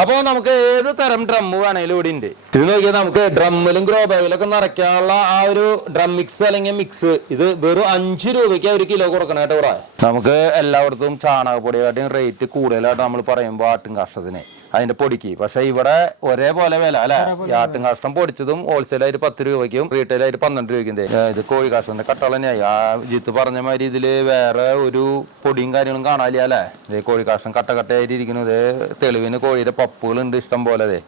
അപ്പൊ നമുക്ക് ഏത് തരം ഡ്രം വേണേലും ഇവിടെ ഉണ്ട് ഇത് നോക്കിയാൽ നമുക്ക് ഡ്രമ്മിലും ഗ്രോ ബാഗിലൊക്കെ നിറയ്ക്കാനുള്ള ആ ഒരു ഡ്രം മിക്സ് അല്ലെങ്കിൽ മിക്സ് ഇത് വെറും അഞ്ച് രൂപയ്ക്ക് ഒരു കിലോ കൊടുക്കണം കേട്ടോ നമുക്ക് എല്ലായിടത്തും ചാണകപ്പൊടിയായിട്ടും റേറ്റ് കൂടുതലായിട്ട് നമ്മൾ പറയുമ്പോൾ ആട്ടും കാഷ്ടത്തിന്. അതിന്റെ പൊടിക്ക്. പക്ഷെ ഇവിടെ ഒരേപോലെ വില അല്ലെ? ആട്ടും കാഷ്ടം പൊടിച്ചതും ഹോൾസെയിൽ ആയിട്ട് പത്ത് രൂപയ്ക്കും റീറ്റെയിൽ ആയിട്ട് പന്ത്രണ്ട് രൂപയ്ക്കും ഇത് കോഴി കാഷ്ടത്തിന്റെ കട്ടള തന്നെയായി. ആ ജിത്ത് പറഞ്ഞ മാതിരി ഇതിൽ വേറെ ഒരു പൊടിയും കാര്യങ്ങളും കാണാനില്ല അല്ലേ? ഇതേ കോഴി കാഷ്ടം കട്ട കട്ടയായിട്ട് ഇരിക്കുന്നു. ഇതേ തെളിവിന് കോഴിയുടെ പപ്പുകൾ ഉണ്ട് ഇഷ്ടം പോലെ.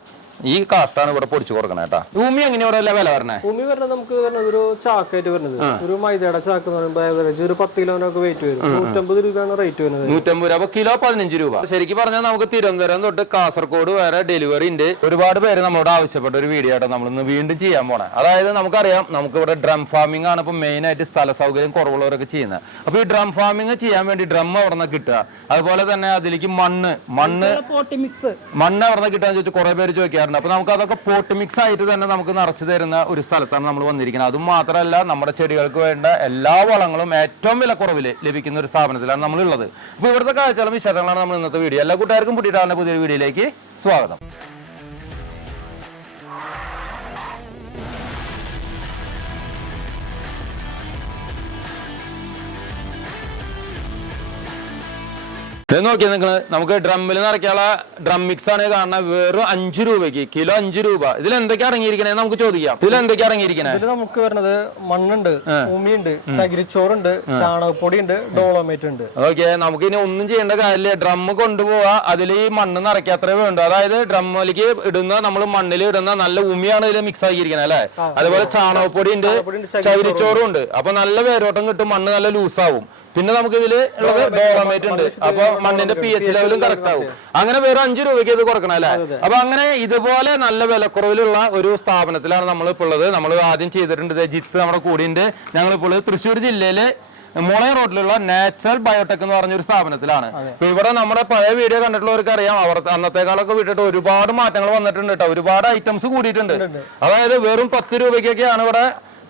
ഈ കാഷ്ടാണ് ഇവിടെ പൊടിച്ചു കൊടുക്കണേ കേട്ടാ ഭൂമി എങ്ങനെ ഇവിടെ വില പറഞ്ഞേ ഭൂമി വരുന്നത് നമുക്ക് വരുന്നത് ഒരു ചാക്കായിട്ട് വരുന്നത്. ഒരു മൈദയുടെ ചാക്ക് എന്ന് പറയുമ്പോൾ ഏകദേശം ഒരു പത്ത് കിലോനൊക്കെ വെയിറ്റ് വരും. നൂറ്റമ്പത് രൂപയാണ് റേറ്റ് വരുന്നത്. നൂറ്റമ്പത് രൂപ. കിലോ പതിനഞ്ച് രൂപ. ശരിക്കും പറഞ്ഞാൽ നമുക്ക് തിരുവനന്തപുരം തൊട്ട് കാസർഗോഡ് വരെ ഡെലിവറി ഉണ്ട്. ഒരുപാട് പേര് നമ്മളോട് ആവശ്യപ്പെട്ട ഒരു വീഡിയോ ആയിട്ട് നമ്മൾ ഇന്ന് വീണ്ടും ചെയ്യാൻ പോണേ. അതായത് നമുക്കറിയാം നമുക്ക് ഇവിടെ ഡ്രം ഫാമിംഗ് ആണ് ഇപ്പൊ മെയിൻ ആയിട്ട് സ്ഥല സൗകര്യം കുറവുള്ളവരൊക്കെ ചെയ്യുന്നത്. അപ്പൊ ഈ ഡ്രം ഫാമിംഗ് ചെയ്യാൻ വേണ്ടി ഡ്രം അവിടെ നിന്ന് കിട്ടുക. അതുപോലെ തന്നെ അതിലേക്ക് മണ്ണ് മണ്ണ് പോട്ടി മിക്സ് മണ്ണ് അവിടെ നിന്ന് കിട്ടാന്ന് ചോദിച്ചാൽ കുറെ പേര് ചോദിക്കാറുണ്ട് അപ്പൊ നമുക്ക് അതൊക്കെ പോട്ട് മിക്സ് ആയിട്ട് തന്നെ നമുക്ക് നിറച്ചു തരുന്ന ഒരു സ്ഥലത്താണ് നമ്മൾ വന്നിരിക്കുന്നത്. അതും മാത്രമല്ല നമ്മുടെ ചെടികൾക്ക് വേണ്ട എല്ലാ വളങ്ങളും ഏറ്റവും വിലക്കുറവിൽ ലഭിക്കുന്ന ഒരു സ്ഥാപനത്തിലാണ് നമ്മൾ ഉള്ളത് അപ്പൊ ഇവിടുത്തെ കാഴ്ചകളും വിശേഷങ്ങളാണ് നമ്മൾ ഇന്നത്തെ വീഡിയോ. എല്ലാ കൂട്ടുകാർക്കും കൂട്ടിയിട്ടാണ് പുതിയൊരു വീഡിയോയിലേക്ക് സ്വാഗതം. ഇത് നോക്കിയാൽ നിങ്ങൾ നമുക്ക് ഡ്രമ്മിൽ നിറയ്ക്കാനുള്ള ഡ്രം മിക്സ് ആണ് കാണുന്നത്. വെറും അഞ്ച് രൂപയ്ക്ക്. കിലോ അഞ്ച് രൂപ. ഇതിൽ എന്തൊക്കെ അടങ്ങിയിരിക്കണേ നമുക്ക് ചോദിക്കാം. ഇതിൽ എന്തൊക്കെ അടങ്ങിയിരിക്കണേ? ഇതിൽ നമുക്ക് വരുന്നത് മണ്ണുണ്ട് ഭൂമിയുണ്ട് ചകിരിച്ചോറുണ്ട് ചാണകപ്പൊടി ഉണ്ട് ഡോളോമേറ്റ് ഉണ്ട് ഓക്കെ. നമുക്ക് ഇനി ഒന്നും ചെയ്യേണ്ട കാര്യമില്ല. ഡ്രം കൊണ്ടുപോവാ. അതിൽ ഈ മണ്ണ് നിറയ്ക്കാത്രേ വേണ്ടു. അതായത് ഡ്രമ്മിലേക്ക് ഇടുന്ന നമ്മൾ മണ്ണിൽ ഇടുന്ന നല്ല ഉമിയാണ് ഇതിൽ മിക്സ് ആക്കിയിരിക്കുന്നത് അല്ലെ? അതുപോലെ ചാണകപ്പൊടി ഉണ്ട് ചാണകപ്പൊടി ഉണ്ട്, ചകിരിച്ചോറും ഉണ്ട്. അപ്പൊ നല്ല വേരോട്ടം കിട്ടും. മണ്ണ് നല്ല ലൂസാവും പിന്നെ നമുക്ക് ഇതിൽ ഉള്ളത് ഡോളമേറ്റ് ഉണ്ട്. അപ്പൊ മണ്ണിന്റെ പി എച്ച് ലെവലും കറക്റ്റ് ആവും. അങ്ങനെ വേറെ അഞ്ചു രൂപയ്ക്ക് ഇത് കൊടുക്കണം അല്ലെ? അപ്പൊ അങ്ങനെ ഇതുപോലെ നല്ല വിലക്കുറവിലുള്ള ഒരു സ്ഥാപനത്തിലാണ് നമ്മൾ ഇപ്പോൾ ഉള്ളത്. നമ്മൾ ആദ്യം ചെയ്തിട്ടുണ്ട് ജിത്ത് നമ്മുടെ കൂടിയുണ്ട്. ഞങ്ങൾ ഇപ്പോൾ തൃശ്ശൂർ ജില്ലയിലെ മുളയ റോഡിലുള്ള നാച്ചുറൽ ബയോടെക് എന്ന് പറഞ്ഞ ഒരു സ്ഥാപനത്തിലാണ് ഇപ്പൊ ഇവിടെ നമ്മുടെ പഴയ വീഡിയോ കണ്ടിട്ടുള്ളവർക്ക് അറിയാം അവർ അന്നത്തെക്കാളൊക്കെ വിട്ടിട്ട് ഒരുപാട് മാറ്റങ്ങൾ വന്നിട്ടുണ്ട് കേട്ടോ. ഒരുപാട് ഐറ്റംസ് കൂടിയിട്ടുണ്ട്. അതായത് വെറും പത്ത് രൂപയ്ക്കൊക്കെയാണ് ഇവിടെ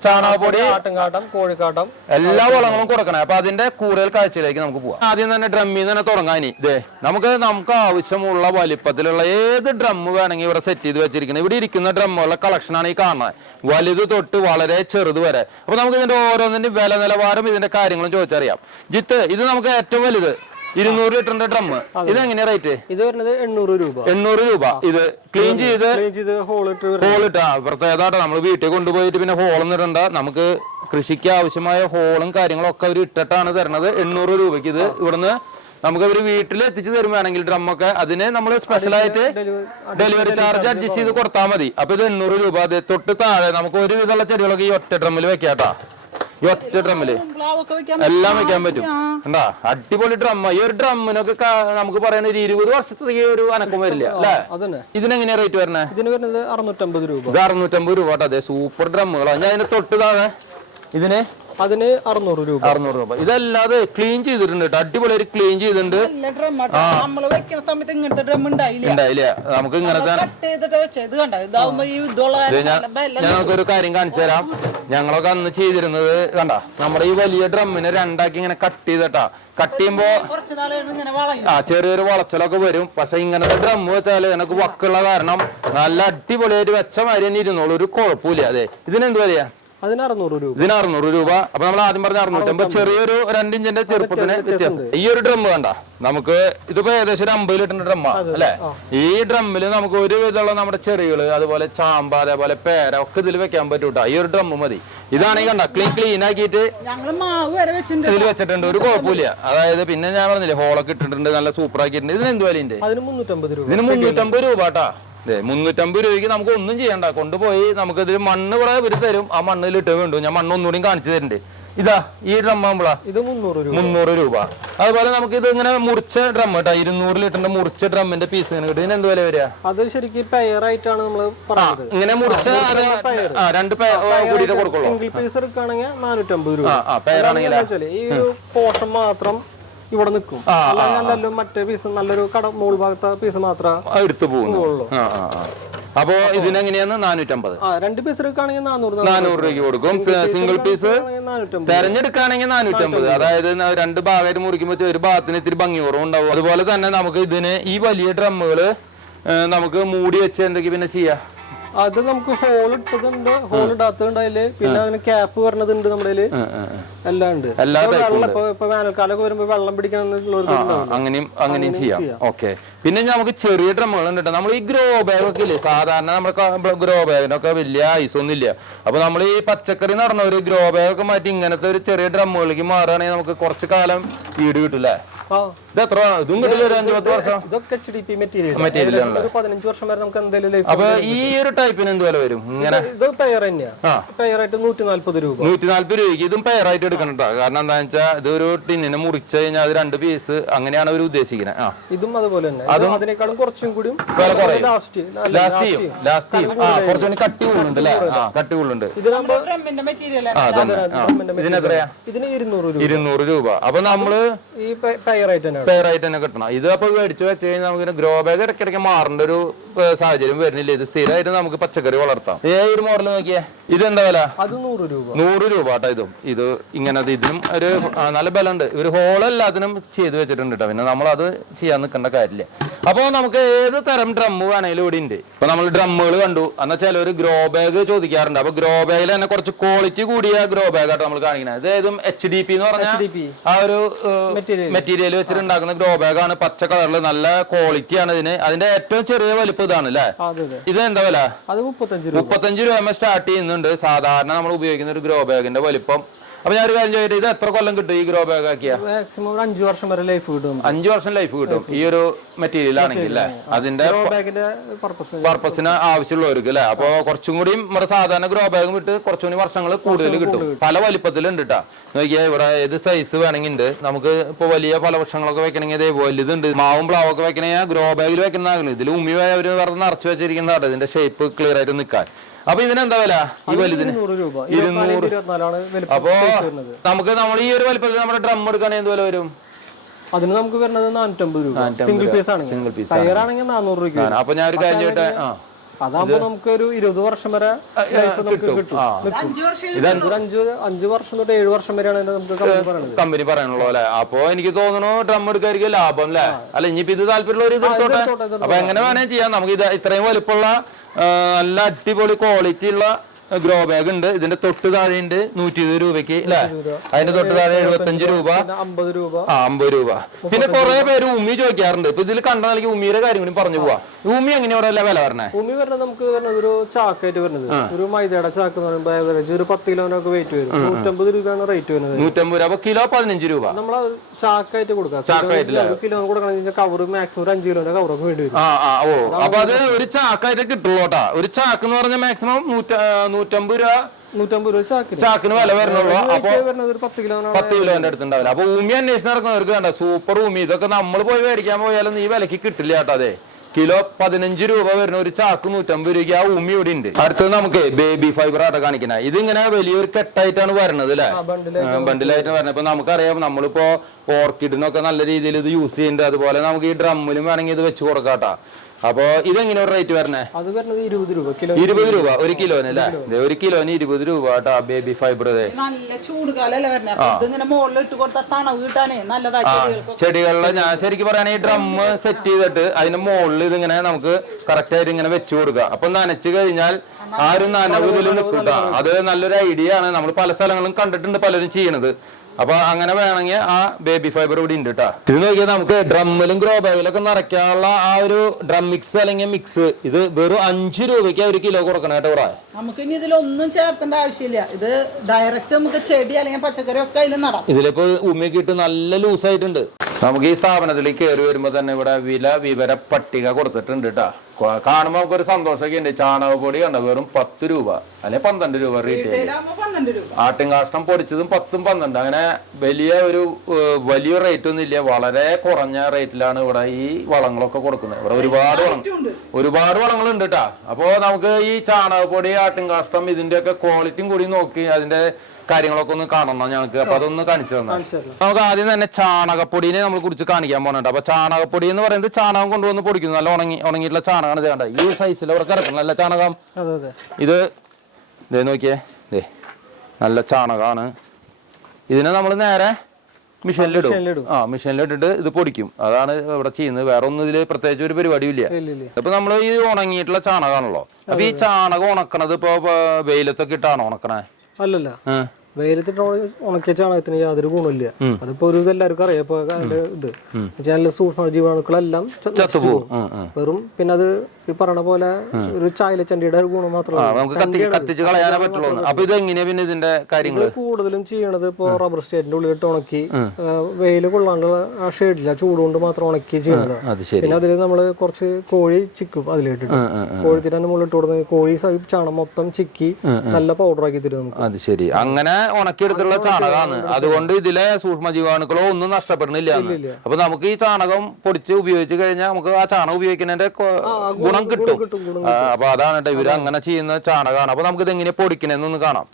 ചാണകപ്പൊടി ആട്ടുംകാട്ടം കോഴിക്കാട്ടം എല്ലാ വളങ്ങളും കൊടുക്കണം. അപ്പൊ അതിന്റെ കൂടുതൽ കാഴ്ചയിലേക്ക് നമുക്ക് പോവാം. ആദ്യം തന്നെ ഡ്രമ്മിൽ നിന്ന് തന്നെ തുടങ്ങാൻ ഇതേ നമുക്ക് നമുക്ക് ആവശ്യമുള്ള വലിപ്പത്തിലുള്ള ഏത് ഡ്രം വേണമെങ്കിൽ ഇവിടെ സെറ്റ് ചെയ്ത് വെച്ചിരിക്കുന്നത്. ഇവിടെ ഇരിക്കുന്ന ഡ്രമ്മുകളുടെ കളക്ഷനാണ് ഈ കാണുന്നത്. വലുത് തൊട്ട് വളരെ ചെറുത് വരെ. അപ്പൊ നമുക്ക് ഇതിന്റെ ഓരോന്നിന്റെ വില നിലവാരം ഇതിന്റെ കാര്യങ്ങളും ചോദിച്ചറിയാം. ജിത്ത് ഇത് നമുക്ക് ഏറ്റവും വലുത് ഇരുന്നൂറ് ലിറ്ററിന്റെ ഡ്രം ഇത് എങ്ങനെയാ റേറ്റ് ഇത് വരുന്നത് എണ്ണൂറ് രൂപ. എണ്ണൂറ് രൂപ. ഇത് ക്ലീൻ ചെയ്ത് ഹോളിട്ട് പ്രത്യേകമായിട്ട് ഹോൾ ഹോൾ നമ്മൾ വീട്ടിൽ കൊണ്ടുപോയിട്ട് പിന്നെ ഹോളൊന്നും ഇടണ്ട. നമുക്ക് കൃഷിക്ക് ആവശ്യമായ ഹോളും കാര്യങ്ങളും ഒക്കെ അവർ ഇട്ടിട്ടാണ് തരണത്. എണ്ണൂറ് രൂപയ്ക്ക് ഇത് ഇവിടുന്ന് നമുക്ക് അവർ വീട്ടിൽ എത്തിച്ചു തരുവാണെങ്കിൽ ഡ്രമ്മൊക്കെ അതിന് നമ്മൾ സ്പെഷ്യലായിട്ട് ഡെലിവറി ചാർജ് അഡ്ജസ്റ്റ് ചെയ്ത് കൊടുത്താൽ മതി. അപ്പൊ ഇത് എണ്ണൂറ് രൂപ. അത് തൊട്ട് താഴെ നമുക്ക് ഒരുവിധമുള്ള ചെടികളൊക്കെ ഈ ഒറ്റ ഡ്രമ്മിൽ വെക്കാട്ടാ. ഈ ഒറ്റ ഡ്രമ്മിൽ. എല്ലാം വെക്കാൻ പറ്റും. എന്താ അടിപൊളി ഡ്രം. ഈ ഒരു ഡ്രമ്മിനൊക്കെ നമുക്ക് പറയുന്ന ഒരു ഇരുപത് വർഷത്തേക്ക് ഒരു അനക്കം വരില്ല. അല്ലേ? ഇതിനെങ്ങനെയാ റേറ്റ് വരണേ? ഇതിന് വരുന്നത് അറുന്നൂറ്റമ്പത് രൂപ. ഇത് അറുന്നൂറ്റമ്പത് രൂപ കേട്ടോ. അതെ സൂപ്പർ ഡ്രമ്മുകളാണ് ഞാൻ അതിന്റെ തൊട്ട് താഴെ ഇതിന് അതിന് അറുന്നൂറ് രൂപ. അറുന്നൂറ് രൂപ. ഇതല്ലാതെ ക്ലീൻ ചെയ്തിട്ടുണ്ട് അടിപൊളി ക്ലീൻ ചെയ്തിട്ടുണ്ട്. നമ്മൾ വെക്കുന്ന സമയത്ത് ഇങ്ങനത്തെ ഡ്രം ഉണ്ടായില്ല. ഉണ്ടായില്ല. നമുക്ക് ഇങ്ങനത്തെ കട്ട് ചെയ്തിട്ട് വെച്ചത് ഇത് കണ്ട? ഇതാവുമ്പോ ഈ ഇതുള്ള ഇത് ഞാൻ ഞങ്ങൾക്ക് ഒരു കാര്യം കാണിച്ചു തരാം. ഞങ്ങളൊക്കെ അന്ന് ചെയ്തിരുന്നത് കണ്ട? നമ്മുടെ ഈ വലിയ ഡ്രമ്മിനെ രണ്ടാക്കി ഇങ്ങനെ കട്ട് ചെയ്തിട്ടാ. കട്ട് ചെയ്യുമ്പോ കുറച്ച് നാളായിരുന്നു ഇങ്ങനെ വളയും. ആ ചെറിയൊരു വളച്ചലൊക്കെ വരും. പക്ഷെ ഇങ്ങനത്തെ ഡ്രം വെച്ചാൽ എനക്ക് വക്കുള്ള കാരണം നല്ല അടിപൊളിയായിട്ട് വെച്ച മാതിരി തന്നെ ഇരുന്നോളൂ. ഒരു കുഴപ്പമില്ല. അതെ. ഇതിനെന്ത് വരിക അതിന് അറുന്നൂറ് രൂപ. ഇതിന് അറുന്നൂറ് രൂപ. അപ്പൊ നമ്മൾ ആദ്യം പറഞ്ഞ അറുന്നൂറ്റമ്പത്. ചെറിയൊരു രണ്ടിഞ്ചിന്റെ ചെറുപ്പത്തിന് വ്യത്യാസം ഈ ഒരു ഡ്രം വേണ്ട. നമുക്ക് ഇതിപ്പോ ഏകദേശം ഒരു അമ്പത് ലിറ്ററിന്റെ ഡ്രമ്മാ അല്ലെ? ഈ ഡ്രമ്മിൽ നമുക്ക് ഒരു വിധമുള്ള നമ്മുടെ ചെറികൾ അതുപോലെ ചാമ്പ അതേപോലെ പേര ഒക്കെ ഇതിൽ വെക്കാൻ പറ്റൂട്ടാ. ഈ ഒരു ഡ്രം മതി. ഇതാണെങ്കിൽ കണ്ട ക്ലീൻ ക്ലീൻ ആക്കിയിട്ട് ഞങ്ങൾ മാവ് വരെ വെച്ചിട്ടുണ്ട്. ഇതിൽ വെച്ചിട്ടുണ്ട്. ഒരു കുഴപ്പമില്ല. അതായത് പിന്നെ ഞാൻ പറഞ്ഞില്ലേ ഹോളൊക്കെ ഇട്ടിട്ടുണ്ട് നല്ല സൂപ്പർ ആക്കിയിട്ടുണ്ട്. ഇതിന് എന്ത് വിലയുണ്ട്? അതിന് മുന്നൂറ്റമ്പത് രൂപ. ഇതിന് മുന്നൂറ്റമ്പത് രൂപ കേട്ടാ. മുന്നൂറ്റമ്പത് രൂപയ്ക്ക് നമുക്ക് ഒന്നും ചെയ്യണ്ട. കൊണ്ടുപോയി നമുക്ക് ഇതിൽ മണ്ണ് കുറെ ഇവർ തരും. ആ മണ്ണിൽ ഇട്ട് വേണ്ടു. ഞാൻ മണ്ണ് ഒന്നുകൂടി കാണിച്ചു തരുന്നുണ്ട് ഇതാ ഈ ഡ്രം ആകുമ്പോളാ ഇത് മുന്നൂറ് രൂപ. മുന്നൂറ് രൂപ. അതുപോലെ നമുക്ക് ഇത് ഇങ്ങനെ മുറിച്ച ഡ്രം കേട്ടോ. ഇരുന്നൂറ് ലിറ്ററിന്റെ മുറിച്ച ഡ്രമ്മിന്റെ പീസ് ഇങ്ങനെ കിട്ടും. ഇതിന് എന്ത് വില വരിക? അത് ശരിക്കും പെയറായിട്ടാണ് നമ്മൾ പറയുന്നത് ഇങ്ങനെ മുറിച്ച രണ്ട് സിംഗിൾ പീസ് എടുക്കുകയാണെങ്കിൽ നാനൂറ്റമ്പത് രൂപ. ഈ ഒരു പോർഷൻ മാത്രം ഇവിടെ നിൽക്കും. അല്ലാതെ മറ്റേ പീസ് നല്ലൊരു കട മുകൾ ഭാഗത്തെ പീസ് മാത്രമേ എടുത്തു പോകുന്നുള്ളു അപ്പോ ഇതിനെങ്ങനെയാണ്? നാനൂറ്റമ്പത്. രണ്ട് പീസ് എടുക്കുകയാണെങ്കിൽ നാനൂറ് നാനൂറ്. രൂപയ്ക്ക് കൊടുക്കും. സിംഗിൾ പീസ് തെരഞ്ഞെടുക്കുകയാണെങ്കിൽ നാനൂറ്റമ്പത്. അതായത് രണ്ട് ഭാഗമായിട്ട് മുറിക്കുമ്പോൾ ഒരു ഭാഗത്തിന് ഇത്തിരി ഭംഗി കുറവുണ്ടാവും അതുപോലെ തന്നെ നമുക്ക് ഇതിന് ഈ വലിയ ഡ്രമ്മുകൾ നമുക്ക് മൂടി വെച്ച് എന്തൊക്കെ പിന്നെ ചെയ്യാം? അത് നമുക്ക് ഹോൾ ഇട്ടതുണ്ട്. ഹോൾ ഇടാത്തതുണ്ട് അതിൽ. പിന്നെ അതിന് ക്യാപ്പ് വരണതുണ്ട് നമ്മുടെ കയ്യിൽ എല്ലാം ഉണ്ട്. വെള്ളം ഇപ്പൊ വരുമ്പോ വെള്ളം പിടിക്കണം അങ്ങനെയും അങ്ങനെയും ചെയ്യാം. ഓക്കെ പിന്നെ നമുക്ക് ചെറിയ ഡ്രമ്മുകൾ ഉണ്ട് നമ്മൾ ഈ ഗ്രോ ബാഗ് ഒക്കെ ഇല്ലേ? സാധാരണ നമ്മുടെ ഗ്രോ ബാഗിനൊക്കെ വലിയ ഐസ് ഒന്നും ഇല്ല. അപ്പൊ നമ്മൾ ഈ പച്ചക്കറി നടന്ന ഒരു ഗ്രോ ബാഗ് ഒക്കെ മാറ്റി ഇങ്ങനത്തെ ഒരു ചെറിയ ഡ്രമ്മുകളിലേക്ക് മാറുകയാണെങ്കിൽ നമുക്ക് കുറച്ച് കാലം വീട് കിട്ടും ഇത് എത്ര? ഇതും കിട്ടില്ല ഒരു അഞ്ചു പത്ത് വർഷം. ഇതൊക്കെ H D P material Material ഒരു പതിനഞ്ച് വർഷം വരെ നമുക്ക് എന്തെങ്കിലും ലൈഫ് അപ്പൊ ഈ ഒരു ടൈപ്പിന് എന്ത് വില വരും? ഇങ്ങനെ. ഇത് പെയർ തന്നെയാ. നൂറ്റി നാല്പത് രൂപ. നൂറ്റി നാല്പത് രൂപയ്ക്ക് ഇതും പെയറായിട്ട് എടുക്കണം കാരണം എന്താ വെച്ചാൽ ഇത് ഒരു ടിന്നിനെ മുറിച്ച് കഴിഞ്ഞാൽ അത് രണ്ട് പീസ് അങ്ങനെയാണ് അവർ ഉദ്ദേശിക്കുന്നത് ആ. ഇതും അതുപോലെ തന്നെ. അതിനേക്കാളും കുറച്ചും കൂടി ലാസ്റ്റ് ലാസ്റ്റ് ലാസ്റ്റ് ആ കുറച്ചുകൂടി കട്ടി കൂടുന്നുണ്ട് അല്ലേ? കട്ടി കൂടുന്നുണ്ട്. മെറ്റീരിയൽ ഇതിന് എത്രയാ ഇതിന് ഇരുന്നൂറ് രൂപ. ഇരുന്നൂറ് രൂപ. അപ്പൊ നമ്മൾ ഈ പെയർ ആയിട്ട് തന്നെ കിട്ടണം. ഇത് അപ്പൊ മേടിച്ച് വെച്ച് കഴിഞ്ഞാൽ നമുക്ക് ഗ്രോ ബാഗ് ഇടയ്ക്കിടയ്ക്ക് മാറേണ്ട ഒരു സാഹചര്യം വരുന്നില്ല. ഇത് സ്ഥിരമായിട്ട് നമുക്ക് പച്ചക്കറി വളർത്താം. ഏ ഒരു മോഡൽ നോക്കിയേ. എന്താ വില? അത് നൂറ് രൂപ. നൂറ് രൂപ കേട്ടോ ഇതും. ഇത് ഇങ്ങനെ ഇതിനും ഒരു നല്ല ബലമുണ്ട്. ഒരു ഹോൾ എല്ലാത്തിനും ചെയ്ത് വെച്ചിട്ടുണ്ട് കേട്ടോ പിന്നെ നമ്മൾ അത് ചെയ്യാൻ നിൽക്കേണ്ട കാര്യമില്ല. അപ്പോൾ നമുക്ക് ഏത് തരം ഡ്രം വേണമെങ്കിലും ഇവിടെ ഉണ്ട് ഇപ്പൊ നമ്മൾ ഡ്രമ്മുകൾ കണ്ടു. എന്നാൽ ഒരു ഗ്രോ ബാഗ് ചോദിക്കാറുണ്ട്. അപ്പൊ ഗ്രോ ബാഗിൽ തന്നെ കുറച്ച് ക്വാളിറ്റി കൂടിയ ഗ്രോ ബാഗ് ആട്ടോ നമ്മൾ കാണിക്കുന്നത് ഇത് ഏതും എച്ച് ഡി പി എന്ന് പറഞ്ഞാൽ ആ ഒരു മെറ്റീരിയൽ വെച്ചിട്ട് ഉണ്ടാക്കുന്ന ഗ്രോ ബാഗ് ആണ്. പച്ച കളറിൽ നല്ല ക്വാളിറ്റി ആണ് ഇതിന്. അതിന്റെ ഏറ്റവും ചെറിയ വലിപ്പം ഇതാണ് അല്ലേ ഇത് എന്താ വില? മുപ്പത്തഞ്ച് രൂപ. മുപ്പത്തഞ്ച് രൂപ സ്റ്റാർട്ട് ചെയ്യുന്നുണ്ട്. സാധാരണ നമ്മൾ ഉപയോഗിക്കുന്ന ഒരു ഗ്രോ ബാഗിന്റെ വലിപ്പം അപ്പൊ ഞാൻ ഒരു കാര്യം ചോദിച്ചു ഇത് എത്ര കൊല്ലം കിട്ടും ഈ ഗ്രോ ബാഗ് ആക്കിയ? മാക്സിമം ഒരു അഞ്ചു വർഷം വരെ ലൈഫ് കിട്ടും അഞ്ചു വർഷം ലൈഫ് കിട്ടും. ഈ ഒരു മെറ്റീരിയൽ ആണെങ്കിൽ അല്ലേ? അതിന്റെ പർപ്പസിന് ആവശ്യമുള്ളവർക്ക് അല്ലേ? അപ്പൊ കുറച്ചും കൂടി നമ്മുടെ സാധാരണ ഗ്രോ ബാഗ് വിട്ട് കുറച്ചും കൂടി വർഷങ്ങൾ കൂടുതൽ കിട്ടും. പല വലിപ്പത്തിലുണ്ട് കേട്ടാ നോക്കിയാ ഇവിടെ ഏത് സൈസ് വേണമെങ്കിൽ ഉണ്ട് നമുക്ക് ഇപ്പൊ വലിയ പല വർഷങ്ങളൊക്കെ വെക്കണമെങ്കിൽ ഇതേ വലുതുണ്ട്. മാവും പ്ലാവും ഒക്കെ വെക്കണമെങ്കിൽ ഗ്രോ ബാഗിൽ വെക്കുന്നതാകില്ല ഇതിൽ ഉമ്മി അവർ വെറുതെ നിറച്ച് വെച്ചിരിക്കുന്നതാണ് ഇതിന്റെ ഷേപ്പ് ക്ലിയർ ആയിട്ട് നിൽക്കാൻ അപ്പൊ ഇതിനെന്താ വില? ഈ വലുതിന്. ഇരുന്നൂറ് അപ്പോ നമുക്ക് നമ്മൾ ഈ ഒരു വലിപ്പത്തിൽ നമ്മുടെ ഡ്രം എടുക്കുകയാണെങ്കിൽ എന്ത് വില വരും? അതിന് നമുക്ക് വരുന്നത് നാനൂറ്റമ്പത് രൂപ. സിംഗിൾ പീസ് ആണ് സിംഗിൾ പീസ് ടയർ ആണെങ്കിൽ. നാനൂറ് രൂപ. അപ്പൊ ഞാൻ ഒരു കാര്യം ചോദിട്ടെ ആ. അതാകുമ്പോ നമുക്ക് ഒരു ഇരുപത് വർഷം വരെ ലൈഫ് നമുക്ക് കിട്ടും. അഞ്ചു വർഷം ഒരു അഞ്ച് അഞ്ച് വർഷം തൊട്ട് ഏഴു വർഷം വരെയാണ് നമുക്ക് കമ്പനി പറയുന്നത് കമ്പനി പറയാനുള്ളൂ അല്ലെ? അപ്പൊ എനിക്ക് തോന്നുന്നു ഡ്രം എടുക്കായിരിക്കും ലാഭം അല്ലെ? അല്ല ഇനിയിപ്പോ ഇത് ഇത് എടുത്തോട്ടെ? എടുത്തോട്ടെ, എടുത്തോട്ടെ. അപ്പൊ എങ്ങനെ വേണേ ചെയ്യാം. നമുക്ക് ഇത് ഇത്രയും വലിപ്പമുള്ള നല്ല അടിപൊളി ക്വാളിറ്റി ഉള്ള ഗ്രോ ബാഗ് ഉണ്ട്. ഇതിന്റെ തൊട്ട് താഴെ ഉണ്ട് നൂറ്റി ഇരുപത് രൂപയ്ക്ക് അല്ലെ അതിന്റെ തൊട്ട് താഴെ എഴുപത്തഞ്ച് രൂപ. അമ്പത് രൂപ. ആ അമ്പത് രൂപ. പിന്നെ കുറെ പേര് ഉമ്മി ചോദിക്കാറുണ്ട്. ഇപ്പൊ ഇതിൽ കണ്ട നിലയ്ക്ക് ഉമ്മിയുടെ കാര്യം കൂടി പറഞ്ഞു പോവാ. ഉമ്മി എങ്ങനെയാ വില പറഞ്ഞേ ഉമ്മി പറഞ്ഞത് നമുക്ക് പറഞ്ഞത് ഒരു ചാക്കായിട്ട് വരുന്നത് ഒരു മൈദയുടെ ചാക്ക് എന്ന് പറയുമ്പോൾ ഏകദേശം ഒരു പത്ത് കിലോനൊക്കെ വെയിറ്റ് വരും. നൂറ്റമ്പത് രൂപയാണ് റേറ്റ് വരുന്നത്. നൂറ്റമ്പത് രൂപ. കിലോ പതിനഞ്ച് രൂപ. നമ്മൾ ചാക്കായിട്ട് കൊടുക്കാം. കിലോ കൊടുക്കണം കവർ മാക്സിമം ഒരു അഞ്ച് കിലോന്റെ കവറൊക്കെ വേണ്ടി വരും. അപ്പൊ അത് ഒരു ചാക്കായിട്ട് കിട്ടുള്ളൂ ഒരു ചാക്ക് എന്ന് പറഞ്ഞാൽ മാക്സിമം നൂറ്റ നൂറ്റമ്പത് രൂപ നൂറ്റമ്പത് രൂപ ചാക്കിന്. ചാക്കിന് വില വരണുള്ളൂ. അപ്പൊ പത്ത് കിലോനാണ് പത്ത് കിലോന്റെ അടുത്തുണ്ടാവില്ല അപ്പൊ ഊമി അന്വേഷിച്ച് നടക്കുന്നവർക്ക് വേണ്ട സൂപ്പർ ഊമി. ഇതൊക്കെ നമ്മൾ പോയി മേടിക്കാൻ പോയാലും നീ വിലക്ക് കിട്ടില്ല കേട്ടോ അതെ. കിലോ പതിനഞ്ച് രൂപ വരുന്ന ഒരു ചാക്ക് നൂറ്റമ്പത് രൂപയ്ക്ക് ആ ഉമ്മി ഇവിടെ ഉണ്ട്. അടുത്തത് നമുക്ക് ബേബി ഫൈബർ ആട്ടോ കാണിക്കുന്നത് ഇതിങ്ങനെ വലിയൊരു കെട്ടായിട്ടാണ് വരണത് അല്ലേ? ബണ്ടിൽ ബണ്ടിലായിട്ട് വരുന്നത് ഇപ്പൊ നമുക്കറിയാം നമ്മളിപ്പോ ഓർക്കിഡിനൊക്കെ നല്ല രീതിയിൽ ഇത് യൂസ് ചെയ്യുന്നുണ്ട്. അതുപോലെ നമുക്ക് ഈ ഡ്രമ്മിലും വേണമെങ്കിൽ ഇത് വെച്ച് കൊടുക്കാട്ടാ അപ്പൊ ഇതെങ്ങനെ ഒരു റേറ്റ് വരണേ? അത് വരുന്നത് ഇരുപത് രൂപ. കിലോ ഇരുപത് രൂപ. ഒരു കിലോന് അല്ലേ? ദേ ഒരു കിലോന് ഇരുപത് രൂപ കേട്ടോ ബേബി ഫൈബർ നല്ല ചൂട് കാലല്ലേ വരണേ അപ്പൊ ഇതിങ്ങനെ മുകളിൽ ഇട്ട് കൊടുത്താൽ തണവ് കിട്ടാനേ ചെടികളിലെ ഞാൻ ശരിക്കും പറയുകയാണെങ്കിൽ ഈ ഡ്രം സെറ്റ് ചെയ്തിട്ട് അതിന് മുകളിൽ ഇതിങ്ങനെ നമുക്ക് കറക്റ്റ് ആയിട്ട് ഇങ്ങനെ വെച്ചു കൊടുക്കുക. അപ്പൊ നനച്ചു കഴിഞ്ഞാൽ ആരും ഒരു നനവ് ഇതിൽ നിൽക്കുക അത് നല്ലൊരു ഐഡിയ ആണ്. നമ്മൾ പല സ്ഥലങ്ങളും കണ്ടിട്ടുണ്ട് പലരും ചെയ്യണത്. അപ്പൊ അങ്ങനെ വേണമെങ്കിൽ ആ ബേബി ഫൈബർ ഇവിടെ ഉണ്ട് കേട്ടോ ഇത് നോക്കിയാൽ നമുക്ക് ഡ്രമ്മിലും ഗ്രോ ബാഗിലൊക്കെ നിറയ്ക്കാനുള്ള ആ ഒരു ഡ്രം മിക്സ് അല്ലെങ്കിൽ മിക്സ് ഇത് വെറും അഞ്ച് രൂപയ്ക്ക് ഒരു കിലോ കൊടുക്കണം കേട്ടോ ഇവിടെ. നമുക്ക് ഇനി ഇതിലൊന്നും ചേർക്കേണ്ട ആവശ്യമില്ല. ഇത് ഡയറക്റ്റ് നമുക്ക് ചെടി അല്ലെങ്കിൽ പച്ചക്കറി ഒക്കെ അതിൽ നടാം. ഇതിലിപ്പോ ഉമ്മയ്ക്ക് ഇട്ട് നല്ല ലൂസായിട്ടുണ്ട് നമുക്ക് ഈ സ്ഥാപനത്തിലേക്ക് കയറി വരുമ്പോ തന്നെ ഇവിടെ വില വിവര പട്ടിക കൊടുത്തിട്ടുണ്ട് കേട്ടാ കാണുമ്പോൾ നമുക്കൊരു സന്തോഷമൊക്കെ ഉണ്ട് ചാണകപ്പൊടി കണ്ട? വെറും പത്ത് രൂപ. അല്ലെ പന്ത്രണ്ട് രൂപ റീറ്റെയിൽ ആട്ടും കാഷ്ടം പൊടിച്ചതും പത്തും പന്ത്രണ്ട്. അങ്ങനെ വലിയ ഒരു വലിയ റേറ്റ് ഒന്നും ഇല്ല. വളരെ കുറഞ്ഞ റേറ്റിലാണ് ഇവിടെ ഈ വളങ്ങളൊക്കെ കൊടുക്കുന്നത്. ഇവിടെ ഒരുപാട് വളം ഒരുപാട് വളങ്ങളുണ്ട് കേട്ടാ അപ്പോ നമുക്ക് ഈ ചാണകപ്പൊടി ആട്ടിൻകാഷ്ടം ഇതിന്റെയൊക്കെ ക്വാളിറ്റിയും കൂടി നോക്കി അതിന്റെ കാര്യങ്ങളൊക്കെ ഒന്ന് കാണണം ഞങ്ങൾക്ക്? അപ്പൊ അതൊന്ന് കാണിച്ചു തന്നെ. നമുക്ക് ആദ്യം തന്നെ ചാണകപ്പൊടിനെ നമ്മൾ കുറിച്ച് കാണിക്കാൻ പോകണുണ്ട് അപ്പൊ ചാണകപ്പൊടി എന്ന് പറയുന്നത് ചാണകം കൊണ്ടുവന്ന് പൊടിക്കുന്നു. നല്ല ഉണങ്ങി ഉണങ്ങിയിട്ടുള്ള ചാണകമാണ് കണ്ട? ഈ സൈസിൽ അവർക്ക് ഇറക്കണം നല്ല ചാണകം. ഇത് ഇതേ നോക്കിയേ. ഇതേ നല്ല ചാണകമാണ്. ഇതിനെ നമ്മൾ നേരെ മിഷനിലിടും. ആ മിഷനിലിട്ടിട്ട് ഇത് പൊടിക്കും. അതാണ് ഇവിടെ ചെയ്യുന്നത്. വേറെ ഒന്നും ഇതിൽ പ്രത്യേകിച്ച് ഒരു പരിപാടിയും ഇല്ല അപ്പൊ നമ്മൾ ഈ ഉണങ്ങിയിട്ടുള്ള ചാണകമാണല്ലോ. അപ്പൊ ഈ ചാണകം ഉണക്കണത് ഇപ്പൊ വെയിലത്തൊക്കെ ഇട്ടാണോ ഉണക്കണേ? അല്ലല്ല. വെയിലത്തിട്ട് ഉണ- ഉണക്കിയ ചാണകത്തിന് യാതൊരു ഗുണമില്ല അതിപ്പോ ഒരു എല്ലാവർക്കും അറിയാം. ഇപ്പൊ അതിന്റെ ഇത്. വെച്ചാൽ സൂക്ഷ്മ ജീവാണുക്കളെല്ലാം. വെറും പിന്നെ അത് ഈ പറയണ പോലെ ഒരു ചായലച്ചണ്ടിയുടെ ഒരു ഗുണം മാത്രമേ കത്തിച്ച് കളയാനേ പറ്റുള്ളൂ. അപ്പൊ ഇത് എങ്ങനെയാ പിന്നെ ഇതിന്റെ കാര്യങ്ങൾ കൂടുതലും ചെയ്യണത് ഇപ്പോ റബ്ബർ സ്റ്റേറ്റിന്റെ ഉള്ളിലിട്ട് ഉണക്കി വെയിൽ കൊള്ളാണ്ടുള്ള ആ ഷെയ്ഡില്ല ചൂടുകൊണ്ട് മാത്രം ഉണക്കി ചെയ്യുന്നത് പിന്നെ അതിൽ നമ്മൾ കുറച്ച് കോഴി ചിക്കും അതിലിട്ടിട്ട്. ഉം, ഉം, കോഴി തിരാന്റെ മുകളിൽ ഇട്ട് കൊടുത്ത് കോഴി ചാണം മൊത്തം ചിക്കി നല്ല പൗഡർ ആക്കി തരും നമുക്ക്. അത് ശരി. അങ്ങനെ ഉണക്കിയെടുത്തുള്ള ചാണകമാണ്. അതുകൊണ്ട് ഇതിലെ സൂക്ഷ്മ ജീവാണുക്കളോ ഒന്നും നഷ്ടപ്പെടുന്നില്ല അപ്പൊ നമുക്ക് ഈ ചാണകം പൊടിച്ച് ഉപയോഗിച്ച് കഴിഞ്ഞാൽ നമുക്ക് ആ ചാണകം ഉപയോഗിക്കുന്നതിന്റെ കൊ- ഗുണം കിട്ടും. അപ്പൊ അതാണ് കേട്ടോ ഇവർ അങ്ങനെ ചെയ്യുന്ന ചാണകമാണ് അപ്പൊ നമുക്ക് ഇത് എങ്ങനെ പൊടിക്കണെന്നൊന്ന് കാണാം.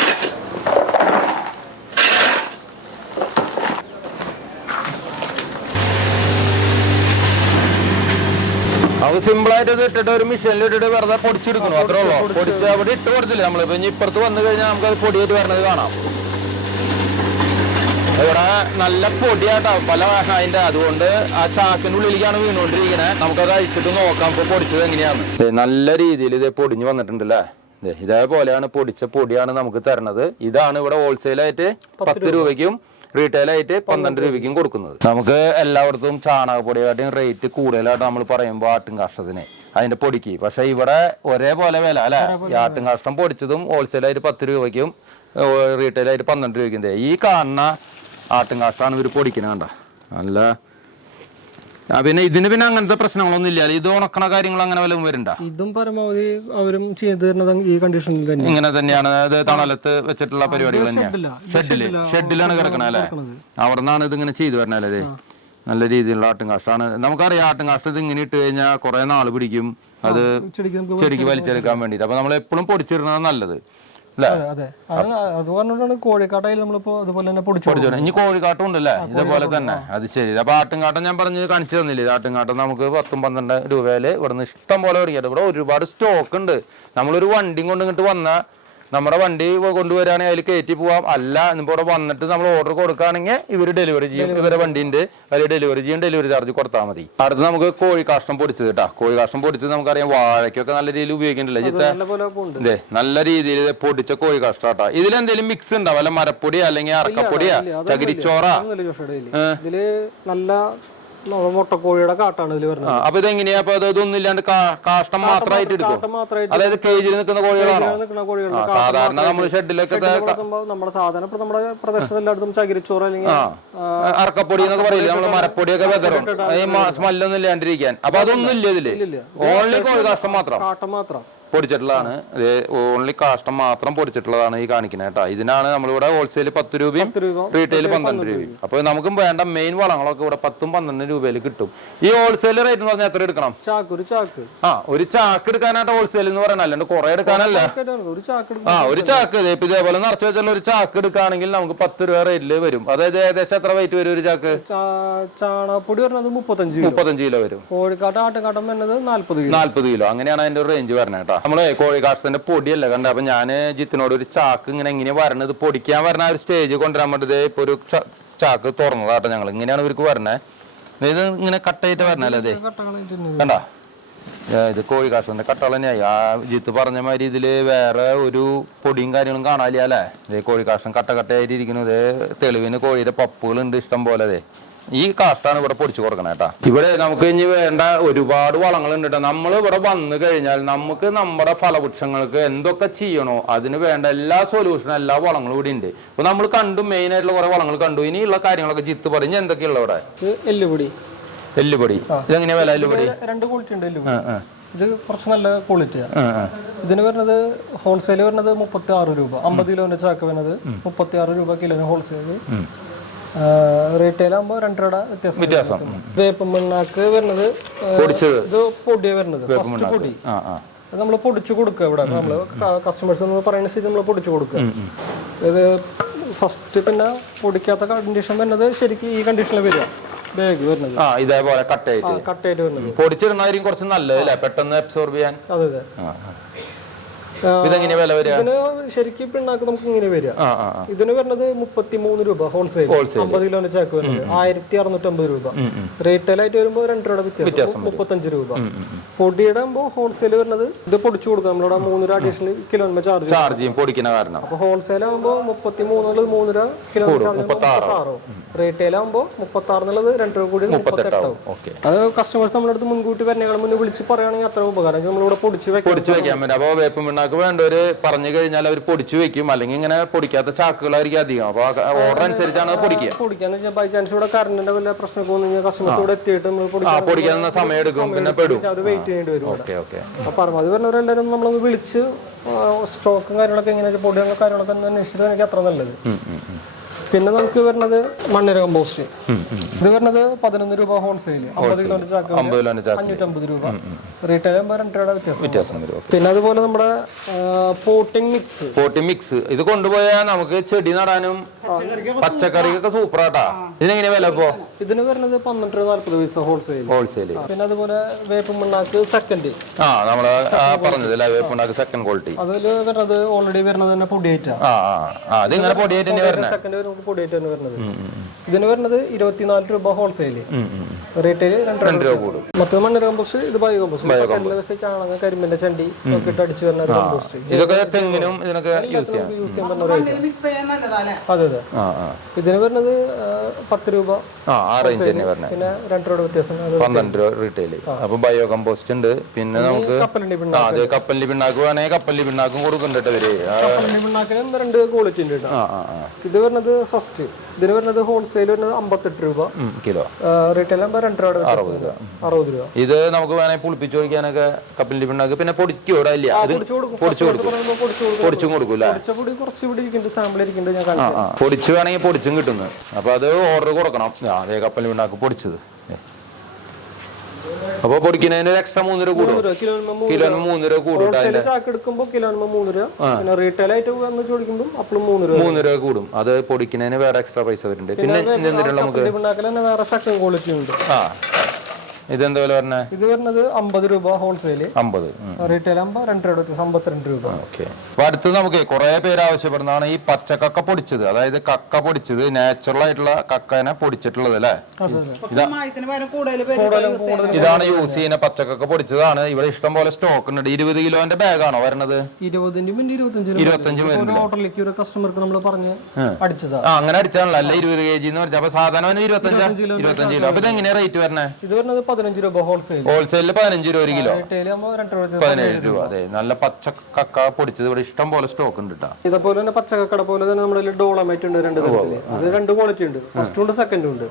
അത് സിമ്പിൾ ആയിട്ട് ഇത് ഇട്ടിട്ട് ഒരു മെഷീനിൽ ഇട്ടിട്ട് വെറുതെ പൊടിച്ചെടുക്കണം അത്രേ ഉള്ളൂ. പൊടിച്ച് അവിടെ ഇട്ട് കൊടുത്തില്ല നമ്മളിപ്പോ? ഇനി ഇപ്പുറത്ത് വന്നു കഴിഞ്ഞാൽ നമുക്ക് അത് പൊടിയായിട്ട് വരണത് കാണാം. ഇവിടെ നല്ല പൊടിയാട്ടോ. പല അതിന്റെ അതുകൊണ്ട് ആ ചാക്കിന്റെ ഉള്ളിലേക്കാണ് വീണുകൊണ്ടിരിക്കുന്നത് നമുക്കത് അഴിച്ചിട്ട് നോക്കാം. ഇപ്പൊ പൊടിച്ചത് എങ്ങനെയാണ്. നല്ല രീതിയിൽ ഇത് പൊടിഞ്ഞു വന്നിട്ടുണ്ടല്ലേ? ഇതേപോലെയാണ് പൊടിച്ച പൊടിയാണ് നമുക്ക് തരണത്. ഇതാണ് ഇവിടെ ഹോൾസെയിലായിട്ട് പത്ത് രൂപയ്ക്കും റീറ്റെയിൽ ആയിട്ട് പന്ത്രണ്ട് രൂപയ്ക്കും കൊടുക്കുന്നത്. നമുക്ക് എല്ലായിടത്തും ചാണകപ്പൊടിയായിട്ടും റേറ്റ് കൂടുതലായിട്ട് നമ്മൾ പറയുമ്പോൾ ആട്ടും കാഷ്ടത്തിന്. അതിന്റെ പൊടിക്ക്. പക്ഷെ ഇവിടെ ഒരേപോലെ വില അല്ലെ? ഈ ആട്ടും കാഷ്ടം പൊടിച്ചതും ഹോൾസെയിൽ ആയിട്ട് പത്ത് രൂപയ്ക്കും റീറ്റെയിൽ ആയിട്ട് പന്ത്രണ്ട് രൂപയ്ക്ക് എന്തേ? ഈ കാണുന്ന ആട്ടും കാഷ്ടാണ് ഇവർ പൊടിക്കുന്നത് കണ്ട? നല്ല ആ, പിന്നെ ഇതിന് പിന്നെ അങ്ങനത്തെ പ്രശ്നങ്ങളൊന്നും ഇല്ല. ഇത് ഉണക്കണ കാര്യങ്ങൾ അങ്ങനെ വല്ലതും വരണ്ട ഇതും പരമാവധി അവരും ചെയ്തു തരുന്നത് ഈ കണ്ടീഷനിൽ തന്നെ ഇങ്ങനെ തന്നെയാണ്. അത് തണലത്ത് വെച്ചിട്ടുള്ള പരിപാടികൾ തന്നെയാണ്. ഷെഡിൽ ഷെഡിലാണ് കിടക്കണത് അല്ലേ? അവിടെ നിന്നാണ് ഇത് ഇങ്ങനെ ചെയ്തു വരണല്ലേ നല്ല രീതിയിലുള്ള ആട്ടും കാഷ്ടാണ് നമുക്കറിയാം ആട്ടും കാഷ്ടം ഇത് ഇങ്ങനെ ഇട്ട് കഴിഞ്ഞാൽ കുറെ നാൾ പിടിക്കും. അത് ചെടിക്ക് വലിച്ചെടുക്കാൻ വേണ്ടിയിട്ട്. അപ്പൊ നമ്മൾ എപ്പോഴും പൊടിച്ചിടുന്നതാണ് നല്ലത്. അല്ലേ അതെ അതെ. അത് അത് പറഞ്ഞിട്ടാണ് കോഴിക്കാട്ടയിൽ നമ്മളിപ്പോ അതുപോലെ തന്നെ പൊടിച്ചു ഇനി കോഴിക്കാട്ടും ഉണ്ടല്ലേ? ഇതേപോലെ തന്നെ. അത് ശരി. അപ്പൊ ആട്ടുംകാട്ടം ഞാൻ പറഞ്ഞ് കാണിച്ചു തന്നില്ലേ? ഇത് ആട്ടുംകാട്ടം നമുക്ക് പത്തും പന്ത്രണ്ട് രൂപയിൽ ഇവിടുന്ന് ഇഷ്ടം പോലെ ഇറങ്ങിയത് ഇവിടെ ഒരുപാട് സ്റ്റോക്ക് ഉണ്ട്. നമ്മളൊരു വണ്ടിയും കൊണ്ട് ഇങ്ങോട്ട് വന്ന നമ്മുടെ വണ്ടി കൊണ്ടുവരാണെങ്കിൽ അതിൽ കയറ്റി പോവാം. അല്ല ഇപ്പോൾ ഇവിടെ വന്നിട്ട് നമ്മൾ ഓർഡർ കൊടുക്കുകയാണെങ്കിൽ ഇവർ ഡെലിവറി ചെയ്യും. ഇവരെ വണ്ടിന്റെ അതിൽ ഡെലിവറി ചെയ്യും. ഡെലിവറി ചാർജ് കൊടുത്താൽ മതി. അടുത്ത് നമുക്ക് കോഴി കാഷ്ടം പൊടിച്ചത് കേട്ടോ കോഴി കാഷ്ടം പൊടിച്ചത് നമുക്കറിയാം വാഴയ്ക്കൊക്കെ നല്ല രീതിയിൽ ഉപയോഗിക്കണ്ടല്ലേ ജിത്ത നല്ല രീതിയിൽ പൊടിച്ച കോഴി കാഷ്ടം കേട്ടോ ഇതിലെന്തെങ്കിലും മിക്സ് ഉണ്ടാവും അല്ല മരപ്പൊടിയാ അല്ലെങ്കിൽ അറക്കപ്പൊടിയാ? ചകിരിച്ചോറ? ഇതിൽ നല്ല മുട്ടക്കോഴിയുടെ കാട്ടാണ് ഇതിൽ വരുന്നത്. ആ, അപ്പൊ ഇതെങ്ങനെയാ? അപ്പൊ അത് ഇതൊന്നും ഇല്ലാണ്ട് കാ- കാഷ്ടം മാത്രമായിട്ട് എടുക്കും. അതായത് കേജിൽ നിൽക്കുന്ന കോഴികളാണോ? സാധാരണ നമ്മൾ നമ്മൾ ഷെഡിലൊക്കെ നമ്മുടെ സാധാരണ നമ്മുടെ പ്രദേശത്ത് എല്ലായിടത്തും ചകിരിച്ചോറ് അല്ലെങ്കിൽ അറക്കപ്പൊടി എന്നൊക്കെ പറയില്ലേ? നമ്മൾ മരപ്പൊടിയൊക്കെ വെതറും സ്മെല്ലൊന്നും ഇല്ലാണ്ടിരിക്കാൻ. അപ്പൊ അതൊന്നും ഇല്ല ഇതിൽ? ഓൺലി കോഴി കാഷ്ടം മാത്രം? കാട്ടം മാത്രം. പൊടിച്ചിട്ടുള്ളതാണ്. ഓൺലി കാഷ്ടം മാത്രം പൊടിച്ചിട്ടുള്ളതാണ് ഈ കാണിക്കുന്നത് കേട്ടോ. ഇതിനാണ് നമ്മളിവിടെ ഹോൾസെയിൽ പത്ത് രൂപയും റീറ്റെയിൽ പന്ത്രണ്ട് രൂപയും. അപ്പൊ നമുക്ക് വേണ്ട മെയിൻ വളങ്ങളൊക്കെ ഇവിടെ പത്തും പന്ത്രണ്ട് രൂപയിൽ കിട്ടും. ഈ ഹോൾസെയിൽ റേറ്റ് എന്ന് പറഞ്ഞാൽ എത്ര എടുക്കണം? ചാക്ക് ഒരു ചാക്ക്. ആ ഒരു ചാക്ക് എടുക്കാനായിട്ട് ഹോൾസെയിൽ എന്ന് പറയണ അല്ലാണ്ട് കുറെ എടുക്കാനല്ല. ഒരു ചാക്ക് ആ ഒരു ചാക്ക് ഇപ്പൊ ഇതേപോലെ നിറച്ചു വെച്ചാൽ ഒരു ചാക്ക് എടുക്കുകയാണെങ്കിൽ നമുക്ക് പത്ത് രൂപ റേറ്റിൽ വരും. അതായത് ഏകദേശം എത്ര വെയിറ്റ് വരും ഒരു ചാക്ക്? ചാണകപ്പൊടി വരുന്നത് മുപ്പത്തഞ്ച് മുപ്പത്തഞ്ച് കിലോ വരും. കോഴിക്കാട്ട് ആട്ടുകാട്ടം വരുന്നത് നാല്പത് കിലോ. നാല്പത് കിലോ. അങ്ങനെയാണ് അതിന്റെ റേഞ്ച് വരണേട്ടാ നമ്മളെ കോഴിക്കാഷ്ടത്തിന്റെ പൊടിയല്ല കണ്ട? അപ്പൊ ഞാൻ ജിത്തിനോട് ഒരു ചാക്ക് ഇങ്ങനെ എങ്ങനെ വരണത്? പൊടിക്കാൻ വരണ ഒരു സ്റ്റേജ് കൊണ്ടുവരാൻ വേണ്ടി ഇപ്പൊ ഒരു ചാക്ക് തുറന്നതാട്ടോ ഞങ്ങൾ ഇങ്ങനെയാണ് ഇവർക്ക് വരണേ. ഇത് ഇങ്ങനെ കട്ടായിട്ട് വരണല്ലേ അതെ കണ്ട? ഇത് കോഴിക്കാഷ്ടന്റെ കട്ടകൾ തന്നെയായി. ആ ജിത്ത് പറഞ്ഞ മാതിരി ഇതിൽ വേറെ ഒരു പൊടിയും കാര്യങ്ങളും കാണാനില്ല അല്ലേ? ഇത് കോഴിക്കാഷ്ടം കട്ട കട്ടയായിട്ട് ഇരിക്കുന്നത് തെളിവിന് കോഴിയുടെ പപ്പുകളുണ്ട് ഇഷ്ടം പോലെ അതെ ഈ കാഷ്ടാണ് ഇവിടെ പൊടിച്ചു കൊടുക്കണേ കേട്ടാ. ഇവിടെ നമുക്ക് ഇനി വേണ്ട ഒരുപാട് വളങ്ങൾ ഉണ്ട് കേട്ടോ. നമ്മൾ ഇവിടെ വന്നു കഴിഞ്ഞാൽ നമുക്ക് നമ്മുടെ ഫലവൃക്ഷങ്ങൾക്ക് എന്തൊക്കെ ചെയ്യണോ അതിന് വേണ്ട എല്ലാ സൊല്യൂഷനും എല്ലാ വളങ്ങളും ഇവിടെ ഉണ്ട്. അപ്പൊ നമ്മൾ കണ്ടു മെയിൻ ആയിട്ടുള്ള കുറെ വളങ്ങൾ കണ്ടു. ഇനിയുള്ള കാര്യങ്ങളൊക്കെ ജിത്ത് പറഞ്ഞ് എന്തൊക്കെയുള്ള ഇവിടെ? എല്ലുപൊടി. എല്ലുപൊടി. ഇതെങ്ങനെയാ വില എല്ലുപൊടി? രണ്ട് ക്വാളിറ്റി ഉണ്ട് എല്ലുപൊടി. ഇത് കുറച്ച് നല്ല ക്വാളിറ്റിയാണ്. ഇതിന് വരുന്നത് ഹോൾസെയിൽ വരുന്നത് മുപ്പത്തി ആറ് രൂപ. അമ്പത് കിലോന്റെ ചാക്ക് വരുന്നത് മുപ്പത്തി ആറ് രൂപ കിലോന് ഹോൾസെയിൽ റീറ്റെയിൽ ആകുമ്പോൾ രണ്ട് രൂപ വ്യത്യാസം വ്യത്യാസം. വേപ്പ് മണ്ണാക്ക് വരുന്നത് ഇത് പൊടിയാണ് വരുന്നത്. ഫസ്റ്റ് പൊടി. നമ്മൾ പൊടിച്ചു കൊടുക്കുക ഇവിടെ. നമ്മൾ കസ്റ്റമേഴ്സ് നമ്മൾ പറയുന്ന സ്ഥിതി നമ്മൾ പൊടിച്ചു കൊടുക്കുക. ഇത് ഫസ്റ്റ് പിന്നെ പൊടിക്കാത്ത കണ്ടീഷൻ വരുന്നത് ശരിക്കും ഈ കണ്ടീഷനിൽ വരിക. ബാഗ് വരുന്നത്. ആ ഇതേപോലെ കട്ടായിട്ട് കട്ടായിട്ട് വരുന്നത്. പൊടിച്ചിരുന്നായിരിക്കും കുറച്ച് നല്ലത് അല്ലേ പെട്ടെന്ന് അബ്സോർബ് ചെയ്യാൻ. അതെ അതെ. ഇതെങ്ങനെ വില വരിക? ഇതിന് ശരിക്കും പിണ്ണാക്ക് നമുക്ക് ഇങ്ങനെ വരിക. ഇതിന് വരുന്നത് മുപ്പത്തിമൂന്ന് രൂപ ഹോൾസെയിൽ അമ്പത് കിലോന്റെ ചാക്ക് വരുന്നത്. ആയിരത്തി അറുന്നൂറ്റമ്പത് രൂപ. റീറ്റെയിൽ ആയിട്ട് വരുമ്പോൾ രണ്ട് രൂപയുടെ വ്യത്യാസം മുപ്പത്തഞ്ച് രൂപ. പൊടിയുടെ ആകുമ്പോൾ ഹോൾസെയിൽ വരുന്നത് ഇത് പൊടിച്ചു കൊടുക്കുക നമ്മളോട് മൂന്ന് രൂപ അഡീഷണൽ കിലോന്മ ചാർജ് ചാർജ് ചെയ്യും പൊടിക്കുന്ന കാരണം. അപ്പൊ ഹോൾസെയിൽ ആകുമ്പോൾ മുപ്പത്തി മൂന്നുള്ളത് മൂന്ന് രൂപ കിലോ ചാർജ് മുപ്പത്താറോ? റീറ്റെയിൽ ആകുമ്പോൾ മുപ്പത്തി ആറ് എന്നുള്ളത് രണ്ട് രൂപ കൂടി മുപ്പത്തെട്ടാവും. അത് കസ്റ്റമേഴ്സ് നമ്മുടെ അടുത്ത് മുൻകൂട്ടി വരണേക്കാൾ മുന്നേ വിളിച്ച് പറയുകയാണെങ്കിൽ അത്ര ഉപകാരം. നമ്മളിവിടെ പൊടിച്ച് വെക്കാം പൊടിച്ചു വെക്കാൻ പറ്റും അപ്പോൾ വേപ്പും പിണ്ണാക്ക് വേണ്ടവര് പറഞ്ഞു കഴിഞ്ഞാൽ അവർ പൊടിച്ചു വെക്കും. അല്ലെങ്കിൽ ഇങ്ങനെ പൊടിക്കാത്ത ചാക്കുകളായിരിക്കും അധികം. അപ്പൊ ഓർഡർ അനുസരിച്ചാണ് അത് പൊടിക്കുക. പൊടിക്കാന്ന് വെച്ചാൽ ബൈ ചാൻസ് ഇവിടെ കറണ്ടിന്റെ വല്ല പ്രശ്നമൊക്കെ വന്നു കഴിഞ്ഞാൽ കസ്റ്റമേഴ്സ് ഇവിടെ എത്തിയിട്ട് നമ്മൾ പൊടിക്കാൻ സമയം എടുക്കും. പിന്നെ പെടും. അവർ വെയിറ്റ് ചെയ്യേണ്ടി വരും ഇവിടെ. Okay okay. അപ്പൊ പരമാവധി പറഞ്ഞവരെല്ലാവരും നമ്മളൊന്ന് വിളിച്ച് സ്റ്റോക്കും കാര്യങ്ങളൊക്കെ എങ്ങനെയാ പൊടികളും കാര്യങ്ങളൊക്കെ അന്വേഷിച്ചത് എനിക്ക് അത്ര നല്ലത്. പിന്നെ നമുക്ക് വരുന്നത് മണ്ണിര കമ്പോസ്റ്റ് ഇത് വരുന്നത് പതിനൊന്ന് രൂപ ഹോൾസെയിൽ അമ്പത് കിലോന്റെ ചാക്ക്. അഞ്ഞൂറ്റമ്പത് രൂപ. റീറ്റെയിൽ ആകുമ്പോൾ രണ്ട് രൂപയുടെ വ്യത്യാസം. പിന്നെ അതുപോലെ നമ്മുടെ പോട്ടിംഗ് മിക്സ്. Potting mix. ഇത് കൊണ്ടുപോയാൽ നമുക്ക് ചെടി നടാനും പച്ചക്കറിക്കൊക്കെ സൂപ്പറാട്ടാ. ഇതിനെങ്ങനെ വില ഇപ്പോ? ഇതിന് വരുന്നത് പന്ത്രണ്ട് നാല്പത് പൈസ ഹോൾസെയിൽ ഹോൾസെയിൽ പിന്നെ അതുപോലെ വേപ്പുമണ്ണാക്ക് സെക്കൻഡ് ആ നമ്മൾ പറഞ്ഞതല്ലേ വേപ്പുണ്ടാക്കി സെക്കൻഡ് ക്വാളിറ്റി അതിൽ വരുന്നത് ഓൾറെഡി വരുന്നത് തന്നെ പൊടിയേറ്റാ ആ പൊടിയേറ്റ് സെക്കൻഡ് പൊടിയായിട്ട് തന്നെ വരുന്നത് ഇതിന് വരുന്നത് ഇരുപത്തിനാല് രൂപ ഹോൾസെയിൽ റീറ്റെയിൽ രണ്ട് രൂപ കൂടും. മറ്റേ മണ്ണിര കമ്പോസ്റ്റ് ഇത് ബയോ കമ്പോസ്റ്റ് കല്ല് വെച്ച് ചാണകം കരിമ്പിന്റെ ചണ്ടി ഒക്കെ ഇട്ട് അടിച്ച് വരുന്ന കമ്പോസ്റ്റ് ഇതൊക്കെ തെങ്ങിനും ഇതിനൊക്കെ യൂസ് ചെയ്യാം. യൂസ് ചെയ്യാൻ പറ്റുന്ന അതെ ഇതിന് വരുന്നത് പത്ത് രൂപ ആ റേഞ്ച് തന്നെ പിന്നെ രണ്ട് രൂപ വ്യത്യാസം. പന്ത്രണ്ട് രൂപ റീറ്റെയിൽ അപ്പൊ ബയോ കമ്പോസ്റ്റ് ഉണ്ട്. പിന്നെ നമുക്ക് കപ്പലിന്റെ പിണ്ണാക്ക്. അത് കപ്പലിന്റെ പിണ്ണാക്ക് വേണമെങ്കിൽ കപ്പലിന്റെ പിണ്ണാക്കും കൊടുക്കുന്നുണ്ട് ഇവർ? കപ്പലിന്റെ പിണ്ണാക്കിന് രണ്ട് ക്വാളിറ്റി ഉണ്ട് ഇത് വരുന്നത് ഫസ്റ്റ് ഇതിന് വരുന്നത് ഹോൾസെയിൽ വരുന്നത് അമ്പത്തെട്ട് രൂപ. കിലോ. റീറ്റെയിൽ ആകുമ്പോൾ രണ്ട് രൂപ അറുപത് രൂപ. അറുപത് രൂപ. ഇത് നമുക്ക് വേണമെങ്കിൽ പുളിപ്പിച്ച് കൊടുക്കാനൊക്കെ കപ്പലിന്റെ പിണ്ണാക്ക് പിന്നെ പൊടിക്കും ഇവിടെ ഇല്ല പൊടിച്ചു പൊടിച്ചു കൊടുക്കും. പറയുമ്പോൾ പൊടിച്ചു പൊടി കുറച്ച് ഇവിടെ ഇരിക്കുന്നുണ്ട്. സാമ്പിൾ ഇരിക്കുന്നുണ്ട്. ഞാൻ വേണമെങ്കിൽ പൊടിച്ചും കിട്ടുന്നു. അപ്പൊ അത് ഓർഡർ കൊടുക്കണം. അതേ കപ്പലിന്റെ പിണ്ണാക്ക് പൊടിച്ചത്. അപ്പൊ പൊടിക്കുന്നതിന് എക്സ്ട്രാ മൂന്ന് രൂപ കൂടും. കിലോ മൂന്ന് രൂപ കൂടും ചാക്ക് എടുക്കുമ്പോൾ മൂന്ന് രൂപ പിന്നെ റീറ്റെയിൽ ആയിട്ട് വന്ന് ചോദിക്കുമ്പോൾ അപ്പോഴും മൂന്ന് രൂപ മൂന്ന് രൂപ കൂടും. അത് പൊടിക്കുന്നതിന് വേറെ എക്സ്ട്രാ പൈസ വരുന്നുണ്ട്. പിന്നെ എന്തിനുള്ള നമുക്ക്? വേറെ സെക്കൻഡ് ക്വാളിറ്റി ഉണ്ട്. ആ. ഇതെന്താ വില പറഞ്ഞേ ഇത് വരുന്നത് അമ്പത് രൂപ ഹോൾസെയിൽ അമ്പത്. റീറ്റെയിൽ ആകുമ്പോൾ രണ്ട് രൂപ വ്യത്യാസം അമ്പത്തിരണ്ട് രൂപ. ഓക്കെ. അപ്പൊ അടുത്ത് നമുക്ക് കുറെ പേര് ആവശ്യപ്പെടുന്നതാണ് ഈ പച്ചക്കക്ക പൊടിച്ചത്. അതായത് കക്ക പൊടിച്ചത് നാച്ചുറൽ ആയിട്ടുള്ള കക്കനെ പൊടിച്ചിട്ടുള്ളത് അല്ലേ? ഇതാണ് യൂസ് ചെയ്യുന്ന പച്ചക്കക്ക പൊടിച്ചതാണ്. ഇവിടെ ഇഷ്ടം പോലെ സ്റ്റോക്ക് ഉണ്ട്. ഇരുപത് കിലോന്റെ ബാഗാണോ വരണത്? ഇരുപതിന്റെ ഇരുപത്തഞ്ച് ഒരു കസ്റ്റമർക്ക് നമ്മൾ പറഞ്ഞ് അടിച്ചതാ. അങ്ങനെ അടിച്ചാണല്ലോ. അല്ല ഇരുപത് കെ ജി എന്ന് പറഞ്ഞാൽ അപ്പൊ സാധാരണ ഇരുപത്തഞ്ച് ഇരുപത്തഞ്ച് കിലോ അപ്പൊ ഇത് എങ്ങനെയാ റേറ്റ് വരണേ? ഇത് വരുന്നത് പതിനഞ്ച് രൂപ ഹോൾസെയിൽ ഹോൾസെയിലിൽ പതിനഞ്ച് രൂപ ഒരു കിലോ. റീറ്റെയിൽ ആകുമ്പോൾ രണ്ട് രൂപ പതിനേഴ് രൂപ. അതെ നല്ല പച്ച കക്ക പൊടിച്ചത് ഇവിടെ ഇഷ്ടം പോലെ സ്റ്റോക്ക് ഉണ്ട് കേട്ടോ ഇതേപോലെ തന്നെ പച്ച കക്കട പോലെ തന്നെ നമ്മുടെ ഡോളമേറ്റ് ഉണ്ട് രണ്ട് തരത്തിൽ. അത് രണ്ട് ക്വാളിറ്റി ഉണ്ട്. ഫസ്റ്റും ഉണ്ട് സെക്കൻഡും ഉണ്ട്.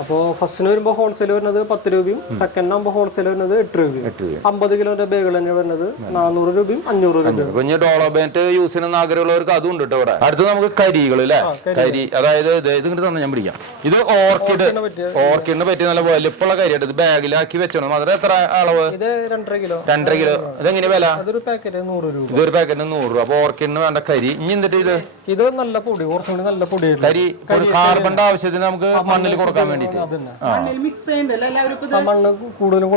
അപ്പോൾ ഫസ്റ്റിന് വരുമ്പോൾ ഹോൾസെയിൽ വരുന്നത് പത്ത് രൂപയും സെക്കൻഡ് ആകുമ്പോൾ ഹോൾസെയിൽ വരുന്നത് എട്ട് രൂപയും. അമ്പത് കിലോന്റെ ബാഗുകൾ തന്നെ വരുന്നത് നാനൂറ് രൂപയും അഞ്ഞൂറ് രൂപയും. കുഞ്ഞ് ഡോളോബേറ്റ് യൂസ് ചെയ്യുന്ന ആഗ്രഹമുള്ളവർക്ക് അതും ഉണ്ട് കേട്ടോ ഇവിടെ. അടുത്ത് നമുക്ക് കരികൾ അല്ലേ കരി അതായത് ഇത് ഇങ്ങോട്ട് തന്നെ ഞാൻ പിടിക്കാം. ഇത് ഓർക്കിഡ് ഓർക്കിഡിന് പറ്റിയ നല്ല വലിപ്പമുള്ള കരിയായിട്ട് ഇത് ബാഗിലാക്കി വെച്ചോണം. അതെ എത്ര അളവ്? ഇത് രണ്ടര കിലോ. രണ്ടര കിലോ. ഇതെങ്ങനെ വില? അതൊരു പാക്കറ്റ് നൂറ് രൂപ. ഇതൊരു പാക്കറ്റ് നൂറ് രൂപ. അപ്പൊ ഓർക്കിഡിന് വേണ്ട കരി. ഇനി എന്നിട്ട് ഇത്? ഇത് നല്ല പൊടി. കുറച്ചുകൂടി നല്ല പൊടി കരി. കാർബണിന്റെ ആവശ്യത്തിന് നമുക്ക് മണ്ണിൽ കൊടുക്കാൻ വേണ്ടിട്ട് മണ്ണ് കൂടുതലും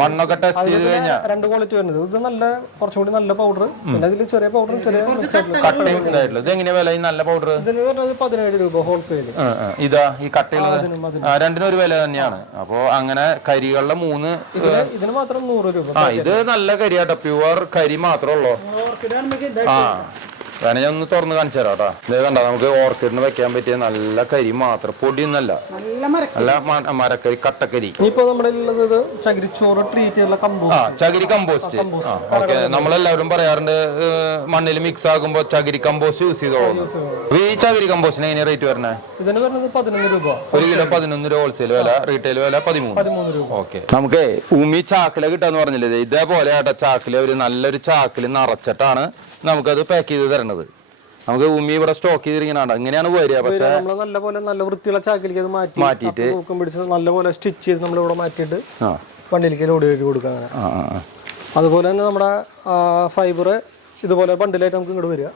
മണ്ണൊക്കെ ടെസ്റ്റ് ചെയ്ത് കഴിഞ്ഞാൽ രണ്ട് ക്വാളിറ്റി വരുന്നത്. ഇത് നല്ല കുറച്ചും കൂടി നല്ല പൗഡർ പിന്നെ അതിൽ ചെറിയ പൗഡറും ചെറിയ കട്ടയും ഇത് എങ്ങനെയാ വില ഈ നല്ല പൗഡർ ഇതിന് വരുന്നത് പതിനേഴ് രൂപ ഹോൾസെയിൽ ഇതാ ഈ കട്ടയുള്ളത്? രണ്ടിനും ഒരു വില തന്നെയാണ്. അപ്പോ അങ്ങനെ കരികളുടെ മൂന്ന് ഇതിന് മാത്രം നൂറ് രൂപ ആ ഇത് നല്ല കരിയാട്ടോ. പ്യുവർ കരി മാത്രമേ ഉള്ളൂ? ആ. വേണേ ഞാൻ ഒന്ന് തുറന്ന് കാണിച്ചു തരാം കേട്ടോ ഇത് കണ്ട നമുക്ക് ഓർക്കിഡിന് വെക്കാൻ പറ്റിയ നല്ല കരി മാത്രം പൊടിയൊന്നല്ല നല്ല മരക്കരി. കട്ടക്കരി. ഇനിയിപ്പോ നമ്മുടെ ഉള്ളത് ചകിരിച്ചോറ് ട്രീറ്റ് ചെയ്തുള്ള കമ്പോസ്റ്റ് ആ ചകിരി കമ്പോസ്റ്റ് ഓക്കെ. നമ്മളെല്ലാവരും പറയാറുണ്ട് മണ്ണിൽ മിക്സ് ആകുമ്പോ ചകിരി കമ്പോസ്റ്റ് യൂസ് ചെയ്തോളൂ. അപ്പൊ ഈ ചകിരി കമ്പോസ്റ്റിന് എങ്ങനെ റേറ്റ് വരണേ? ഇതിന് വരുന്നത് പതിനൊന്ന് രൂപ. ഒരു കിലോ പതിനൊന്ന് രൂപ ഹോൾസെയിൽ വില റീറ്റെയിൽ വില പതിമൂന്ന്. രൂപ. ഓക്കെ. നമുക്ക് ഉമി ചാക്കില കിട്ടാന്ന് പറഞ്ഞില്ലേ? ഇതേപോലെ ആട്ടോ ചാക്കില. ഒരു നല്ലൊരു ചാക്കിൽ നിറച്ചിട്ടാണ് നമുക്കത് പാക്ക് ചെയ്ത് തരണത്. നമുക്ക് ഉമ്മി ഇവിടെ സ്റ്റോക്ക് ചെയ്തിരിക്കണ ഇങ്ങനെയാണ് വരിക. പക്ഷേ നമ്മൾ നല്ല പോലെ നല്ല വൃത്തിയുള്ള ചാക്കിലേക്ക് അത് മാറ്റി. മാറ്റിയിട്ട് തൂക്കം പിടിച്ച് നല്ലപോലെ സ്റ്റിച്ച് ചെയ്ത് നമ്മൾ ഇവിടെ മാറ്റിയിട്ട് പണ്ടിലേക്ക് വണ്ടിയിലേക്ക് ലോഡ് കയറ്റി കൊടുക്കുക അങ്ങനെ. അതുപോലെ തന്നെ നമ്മുടെ ഫൈബർ ഇതുപോലെ ബണ്ടിലായിട്ട് നമുക്ക് ഇങ്ങോട്ട് വരിക.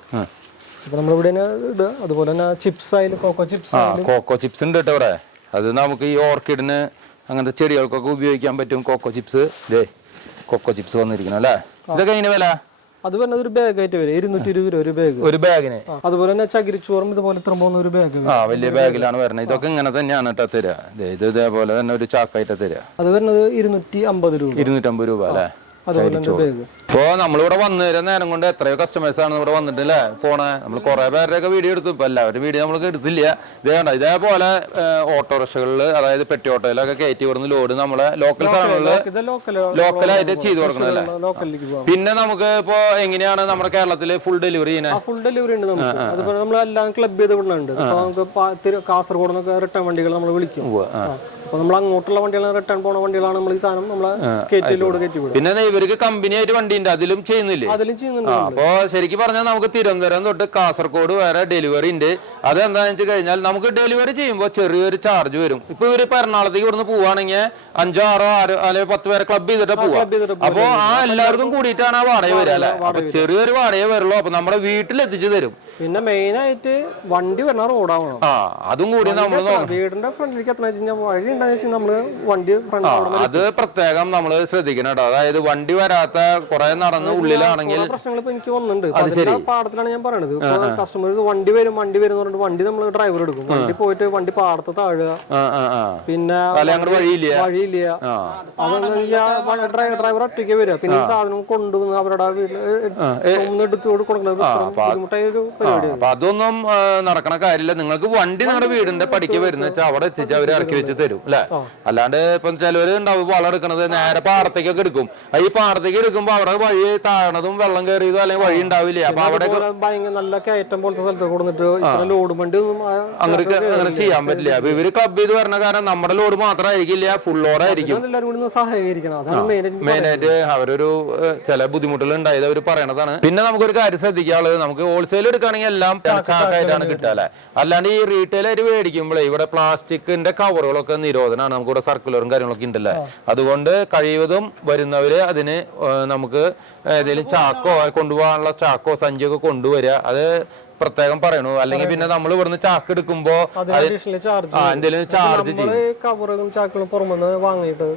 അപ്പൊ നമ്മളിവിടെ തന്നെ ഇടുക. അതുപോലെ തന്നെ ചിപ്സ് ആയാലും കോക്കോ ചിപ്സ് കോക്കോ ചിപ്സ് ഉണ്ട് കേട്ടോ ഇവിടെ. അത് നമുക്ക് ഈ ഓർക്കിഡിന് അങ്ങനത്തെ ചെടികൾക്കൊക്കെ ഉപയോഗിക്കാൻ പറ്റും കോക്കോ ചിപ്സ് ദേ കൊക്കോ ചിപ്സ് വന്നിരിക്കണം അല്ലേ? ഇതൊക്കെ അതിന് വില? അത് വരുന്നത് ഒരു ബാഗ് ആയിട്ട് വരും. ഇരുന്നൂറ്റി ഇരുപത് രൂപ ഒരു ബാഗ് ഒരു ബാഗിന് അതുപോലെ തന്നെ ചകിരിച്ചോറും ഇതുപോലെ ഇത്ര പോകുന്ന ഒരു ബാഗ് ആ വലിയ ബാഗിലാണ് വരുന്നത്. ഇതൊക്കെ ഇങ്ങനെ തന്നെയാണ് കേട്ടോ തരിക ഇത് ഇതേപോലെ തന്നെ ഒരു ചാക്കായിട്ട് തരിക അത് വരുന്നത് ഇരുന്നൂറ്റി അമ്പത് രൂപ. ഇരുന്നൂറ്റമ്പത് രൂപ അല്ലേ? ഇപ്പോ നമ്മളിവിടെ വന്നു തരുന്ന നേരം കൊണ്ട് എത്രയോ കസ്റ്റമേഴ്സ് ആണ് ഇവിടെ വന്നിട്ടില്ലേ? പോണേ. നമ്മൾ കുറെ പേരുടെയൊക്കെ വീഡിയോ എടുത്തു. ഇപ്പൊ എല്ലാവരും വീഡിയോ നമ്മൾ എടുത്തില്ല. ഇതേ കണ്ടോ? ഇതേപോലെ ഓട്ടോറിക്ഷകളിൽ അതായത് പെട്ടി ഓട്ടോയിലൊക്കെ കയറ്റി വരുന്ന ലോഡ് നമ്മളെ ലോക്കൽ ലോക്കൽ ലോക്കലായിട്ട് ചെയ്തു കൊടുക്കണല്ലേ പിന്നെ നമുക്ക് ഇപ്പോ എങ്ങനെയാണ് നമ്മുടെ കേരളത്തിൽ ഫുൾ ഡെലിവറി ചെയ്യുന്നത് ഫുൾ ഡെലിവറി ഉണ്ട് നമുക്ക്. അതുപോലെ നമ്മൾ എല്ലാം ക്ലബ് ചെയ്ത് വിടുന്നുണ്ട് കാസർഗോഡ് നിന്നൊക്കെ റിട്ടേൺ വണ്ടികൾ നമ്മൾ വിളിക്കും. ആ. നമ്മൾ അങ്ങോട്ടുള്ള വണ്ടികളാണ് റിട്ടേൺ പോണ വണ്ടികളാണ് നമ്മൾ ഈ സാധനം നമ്മളെ കയറ്റി ലോഡ് കയറ്റി വിടും പിന്നെ ഇവർക്ക് കമ്പനി ആയിട്ട് വണ്ടി ഉണ്ട്. അതിലും ചെയ്യുന്നില്ലേ? അതിലും ചെയ്യുന്നുണ്ട് അപ്പോ ശരിക്കും പറഞ്ഞാൽ നമുക്ക് തിരുവനന്തപുരം തൊട്ട് കാസർഗോഡ് വരെ ഡെലിവറി ഉണ്ട്. അതെന്താണെന്ന് വെച്ച് കഴിഞ്ഞാൽ നമുക്ക് ഡെലിവറി ചെയ്യുമ്പോൾ ചെറിയൊരു ചാർജ് വരും. ഇപ്പൊ ഇവർ എറണാകുളത്തേക്ക് ഇവിടുന്ന് പോവാണെങ്കിൽ അഞ്ചോ ആറോ ആരോ അല്ലെങ്കിൽ പത്ത് പേരെ ക്ലബ് ചെയ്തിട്ട് പോവാ. അപ്പോ ആ എല്ലാവർക്കും കൂടിയിട്ടാണ് ആ വാടക വരിക അല്ലെ? അപ്പൊ ചെറിയൊരു വാടക വരുള്ളൂ. അപ്പൊ നമ്മുടെ വീട്ടിൽ എത്തിച്ചു തരും. പിന്നെ മെയിൻ ആയിട്ട് വണ്ടി വരണ റോഡാവണം ആ അതും കൂടി നമ്മൾ വീടിന്റെ ഫ്രണ്ടിലേക്ക് എത്തണ വെച്ചാൽ വഴി ഉണ്ടായെന്ന് വെച്ചാൽ നമ്മൾ വണ്ടി ഫ്രണ്ട് അത് പ്രത്യേകം നമ്മൾ ശ്രദ്ധിക്കണം കേട്ടോ. അതായത് വണ്ടി വരാത്ത കുറെ നടന്ന് ഉള്ളിലാണെങ്കിൽ പ്രശ്നങ്ങൾ ഇപ്പൊ എനിക്ക് വന്നിട്ടുണ്ട്. പാടത്തിലാണ് ഞാൻ പറയണത്. കസ്റ്റമർ വണ്ടി വരും വണ്ടി വരും പറഞ്ഞിട്ട് വണ്ടി നമ്മൾ ഡ്രൈവർ എടുക്കും. വണ്ടി പോയിട്ട് വണ്ടി പാടത്ത് താഴുക. പിന്നെ വഴിയില്ല. വഴിയില്ല. അതെന്താ ഡ്രൈവർ ഒറ്റയ്ക്ക് വരിക. പിന്നെ സാധനം കൊണ്ടുവന്ന് അവരുടെ വീട്ടിൽ എടുത്തു കൊടുക്കുന്നത് ബുദ്ധിമുട്ടായ ഒരു അപ്പൊ അതൊന്നും നടക്കണ കാര്യമില്ല. നിങ്ങൾക്ക് വണ്ടി നിങ്ങളുടെ വീടിന്റെ പടിക്ക് വരുന്ന വെച്ചാൽ അവിടെ എത്തിച്ച് അവർ ഇറക്കി വെച്ച് തരും അല്ലെ? അല്ലാണ്ട് ഇപ്പം ചിലവര് ഉണ്ടാവും വളം എടുക്കണത് നേരെ പാടത്തേക്കൊക്കെ എടുക്കും. ഈ പാടത്തേക്ക് എടുക്കുമ്പോ അവിടെ വഴി താഴണതും വെള്ളം കയറിയതും അല്ലെങ്കിൽ വഴി ഉണ്ടാവില്ല? അപ്പൊ അവിടെ നല്ല കയറ്റം പോലത്തെ സ്ഥലത്ത് കൊടുത്തിട്ട് ലോഡ് വണ്ടി അങ്ങനെ അങ്ങനെ ചെയ്യാൻ പറ്റില്ല. അപ്പൊ ഇവർ ക്ലബ് ചെയ്ത് വരണ കാരണം നമ്മുടെ ലോഡ് മാത്രമായിരിക്കില്ല ഫുൾ ലോഡ് ആയിരിക്കും. ഇതിനകത്ത് കൂടി ഒന്ന് സഹകരിക്കണം. അതാണ് മെയിൻ മെയിൻ ആയിട്ട് അവരൊരു ചില ബുദ്ധിമുട്ടുകൾ ഉണ്ടായത് അവർ പറയണതാണ്. പിന്നെ നമുക്കൊരു കാര്യം ശ്രദ്ധിക്കാനുള്ളത്. നമുക്ക് ഹോൾസെയിൽ എടുക്കുകയാണെങ്കിൽ എല്ലാം ചാക്കായിട്ടാണ് കിട്ടുക അല്ലെ അല്ലാണ്ട് ഈ റീറ്റെയിൽ ആയിട്ട് മേടിക്കുമ്പോഴേ ഇവിടെ പ്ലാസ്റ്റിക്കിന്റെ കവറുകളൊക്കെ നിരോധനമാണ് നമുക്ക് ഇവിടെ സർക്കുലറും കാര്യങ്ങളൊക്കെ ഉണ്ടല്ലേ? അതുകൊണ്ട് കഴിവതും വരുന്നവര് അതിന് നമുക്ക് ഏതെങ്കിലും ചാക്കോ കൊണ്ടുപോകാനുള്ള ചാക്കോ സഞ്ചിയൊക്കെ കൊണ്ടുവരിക. അത് പ്രത്യേകം പറയണു. അല്ലെങ്കിൽ പിന്നെ നമ്മൾ ഇവിടുന്ന് ചാക്ക് എടുക്കുമ്പോ എന്തെങ്കിലും ചാർജ് ചെയ്യും. കവറും ചാക്കുകളും പുറമെന്ന് വാങ്ങിയിട്ട്.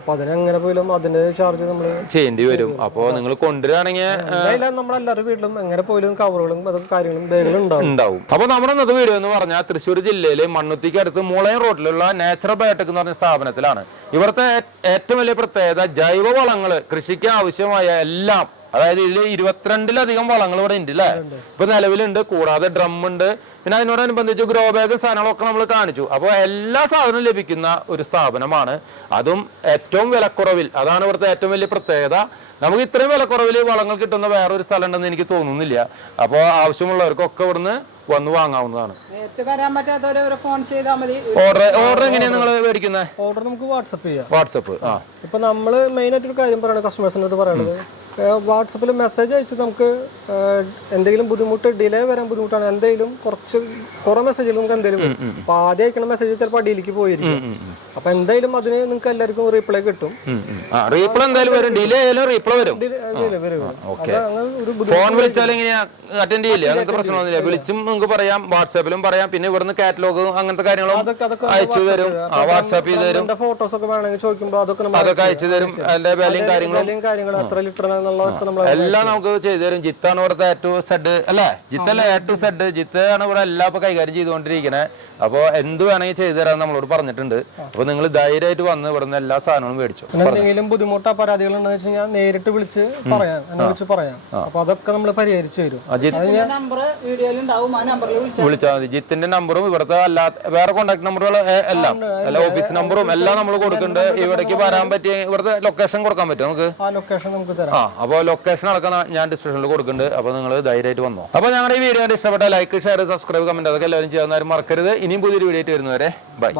അപ്പൊ അതിനെങ്ങനെ പോയാലും അതിന്റെ ചാർജ് നമ്മൾ ചെയ്യേണ്ടി വരും. അപ്പോ നിങ്ങൾ കൊണ്ടുവരികയാണെങ്കിൽ എന്തായാലും നമ്മളെല്ലാവരുടെ വീട്ടിലും എങ്ങനെ പോയാലും കവറുകളും അതൊക്കെ കാര്യങ്ങളും ബാഗുകളും ഉണ്ടാവും. ഉണ്ടാവും. അപ്പൊ നമ്മുടെ ഇന്നത്തെ വീഡിയോ എന്ന് പറഞ്ഞാൽ തൃശ്ശൂർ ജില്ലയിലെ മണ്ണുത്തിക്ക് അടുത്ത് മുളയം റോഡിലുള്ള നാച്ചുറൽ ബയോടെക് എന്ന് പറഞ്ഞ സ്ഥാപനത്തിലാണ്. ഇവിടുത്തെ ഏറ്റവും വലിയ പ്രത്യേകത ജൈവ വളങ്ങൾ കൃഷിക്ക് ആവശ്യമായ എല്ലാം അതായത് ഇതിൽ ഇരുപത്തിരണ്ടിലധികം വളങ്ങൾ ഇവിടെ ഉണ്ട്. അല്ലേ ഇപ്പൊ നിലവിലുണ്ട്. കൂടാതെ ഡ്രം ഉണ്ട്. പിന്നെ അതിനോടനുബന്ധിച്ച് ഗ്രോ ബാഗ് സാധനങ്ങളൊക്കെ നമ്മൾ കാണിച്ചു. അപ്പോൾ എല്ലാ സാധനവും ലഭിക്കുന്ന ഒരു സ്ഥാപനമാണ്. അതും ഏറ്റവും വിലക്കുറവിൽ. അതാണ് ഇവിടുത്തെ ഏറ്റവും വലിയ പ്രത്യേകത. നമുക്ക് ഇത്രയും വിലക്കുറവിൽ വളങ്ങൾ കിട്ടുന്ന വേറൊരു സ്ഥലം ഉണ്ടെന്ന് എനിക്ക് തോന്നുന്നില്ല. അപ്പോൾ ആവശ്യമുള്ളവർക്കൊക്കെ ഇവിടുന്ന് വന്ന് വാങ്ങാവുന്നതാണ്. ഓർഡർ ഓർഡർ എങ്ങനെയാണ് നിങ്ങൾ മേടിക്കുന്നത് ഓർഡർ നമുക്ക് വാട്സപ്പ് ചെയ്യാം. വാട്സപ്പ് ആ. ഇപ്പൊ നമ്മൾ മെയിൻ ആയിട്ട് ഒരു കാര്യം പറയുന്നത് കസ്റ്റമേഴ്സിന്റെ അടുത്ത് പറയുന്നത് വാട്സപ്പിൽ മെസ്സേജ് അയച്ച് നമുക്ക് എന്തെങ്കിലും ബുദ്ധിമുട്ട് ഡിലേ വരാൻ ബുദ്ധിമുട്ടാണ് എന്തെങ്കിലും കുറച്ച് കുറെ മെസ്സേജുകൾ നമുക്ക് എന്തെങ്കിലും വരും അപ്പൊ ആദ്യം അയക്കുന്ന മെസ്സേജ് ചിലപ്പോൾ അടിയിലേക്ക് പോയിരിക്കും. അപ്പൊ എന്തായാലും അതിന് നിങ്ങൾക്ക് എല്ലാവർക്കും റീപ്ലൈ കിട്ടും. റീപ്ലൈ എന്തായാലും വരും. ഡിലേ ആയാലും റീപ്ലൈ വരും. ഫോൺ വിളിച്ചാൽ എങ്ങനെയാ അറ്റൻഡ് ചെയ്യില്ല? അങ്ങനത്തെ പ്രശ്നമൊന്നുമില്ല വിളിച്ചും നിങ്ങൾക്ക് പറയാം വാട്സാപ്പിലും പറയാം. പിന്നെ ഇവിടുന്ന് കാറ്റലോഗ് അങ്ങനത്തെ കാര്യങ്ങളും അയച്ചു തരും. വാട്സാപ്പ് ചെയ്ത് തരും. ഫോട്ടോസ് ഒക്കെ വേണമെങ്കിൽ ചോദിക്കുമ്പോൾ അതൊക്കെ അതൊക്കെ അയച്ചു തരും. അതിന്റെ വിലയും കാര്യങ്ങളും. കാര്യങ്ങളും എത്ര ലിറ്റർ എന്നുള്ളതൊക്കെ നമ്മൾ എല്ലാം നമുക്ക് ചെയ്തു തരും. ജിത്താണ് ഇവിടുത്തെ എ ടു സെഡ് അല്ലേ? ജിത്തല്ല എ ടു സെഡ് ജിത്ത് ആണ് ഇവിടെ എല്ലാം ഇപ്പൊ കൈകാര്യം ചെയ്തുകൊണ്ടിരിക്കുന്നത് അപ്പോൾ എന്ത് വേണമെങ്കിൽ ചെയ്തു തരാൻ നമ്മളോട് പറഞ്ഞിട്ടുണ്ട്. അപ്പൊ നിങ്ങൾ ധൈര്യമായിട്ട് വന്ന് ഇവിടുന്ന് എല്ലാ സാധനങ്ങളും മേടിച്ചു. എന്തെങ്കിലും ബുദ്ധിമുട്ടോ പരാതികൾ ഉണ്ടെന്ന് വെച്ച് കഴിഞ്ഞാൽ നേരിട്ട് വിളിച്ച് പറയാം. എന്നെ വിളിച്ച് പറയാം. അപ്പൊ അതൊക്കെ നമ്മൾ പരിഹരിച്ചു തരും. വിളിച്ചാൽ വിളിച്ചാൽ മതി. ജിത്തിന്റെ നമ്പറും ഇവിടുത്തെ അല്ലാത്ത വേറെ കോൺടാക്ട് നമ്പറുകൾ എല്ലാം എല്ലാ ഓഫീസ് നമ്പറും എല്ലാം നമ്മൾ കൊടുക്കുന്നുണ്ട്. ഇവിടേക്ക് വരാൻ പറ്റിയ ഇവിടുത്തെ ലൊക്കേഷൻ കൊടുക്കാൻ പറ്റും നമുക്ക്? ആ ലൊക്കേഷൻ നമുക്ക് തരാം. ആ. അപ്പോൾ ലൊക്കേഷൻ അടക്കം ഞാൻ ഡിസ്ക്രിപ്ഷനിൽ കൊടുക്കുന്നുണ്ട്. അപ്പോൾ നിങ്ങൾ ധൈര്യമായിട്ട് വന്നോ. അപ്പോൾ ഞങ്ങളുടെ ഈ വീഡിയോ ഇഷ്ടപ്പെട്ട ലൈക്ക് ഷെയർ സബ്സ്ക്രൈബ് കമന്റ് അതൊക്കെ എല്ലാവരും ചെയ്യാൻ മറക്കരുത്. ഇനിയും പുതിയൊരു വീഡിയോ ആയിട്ട് വരുന്നവരെ ബൈ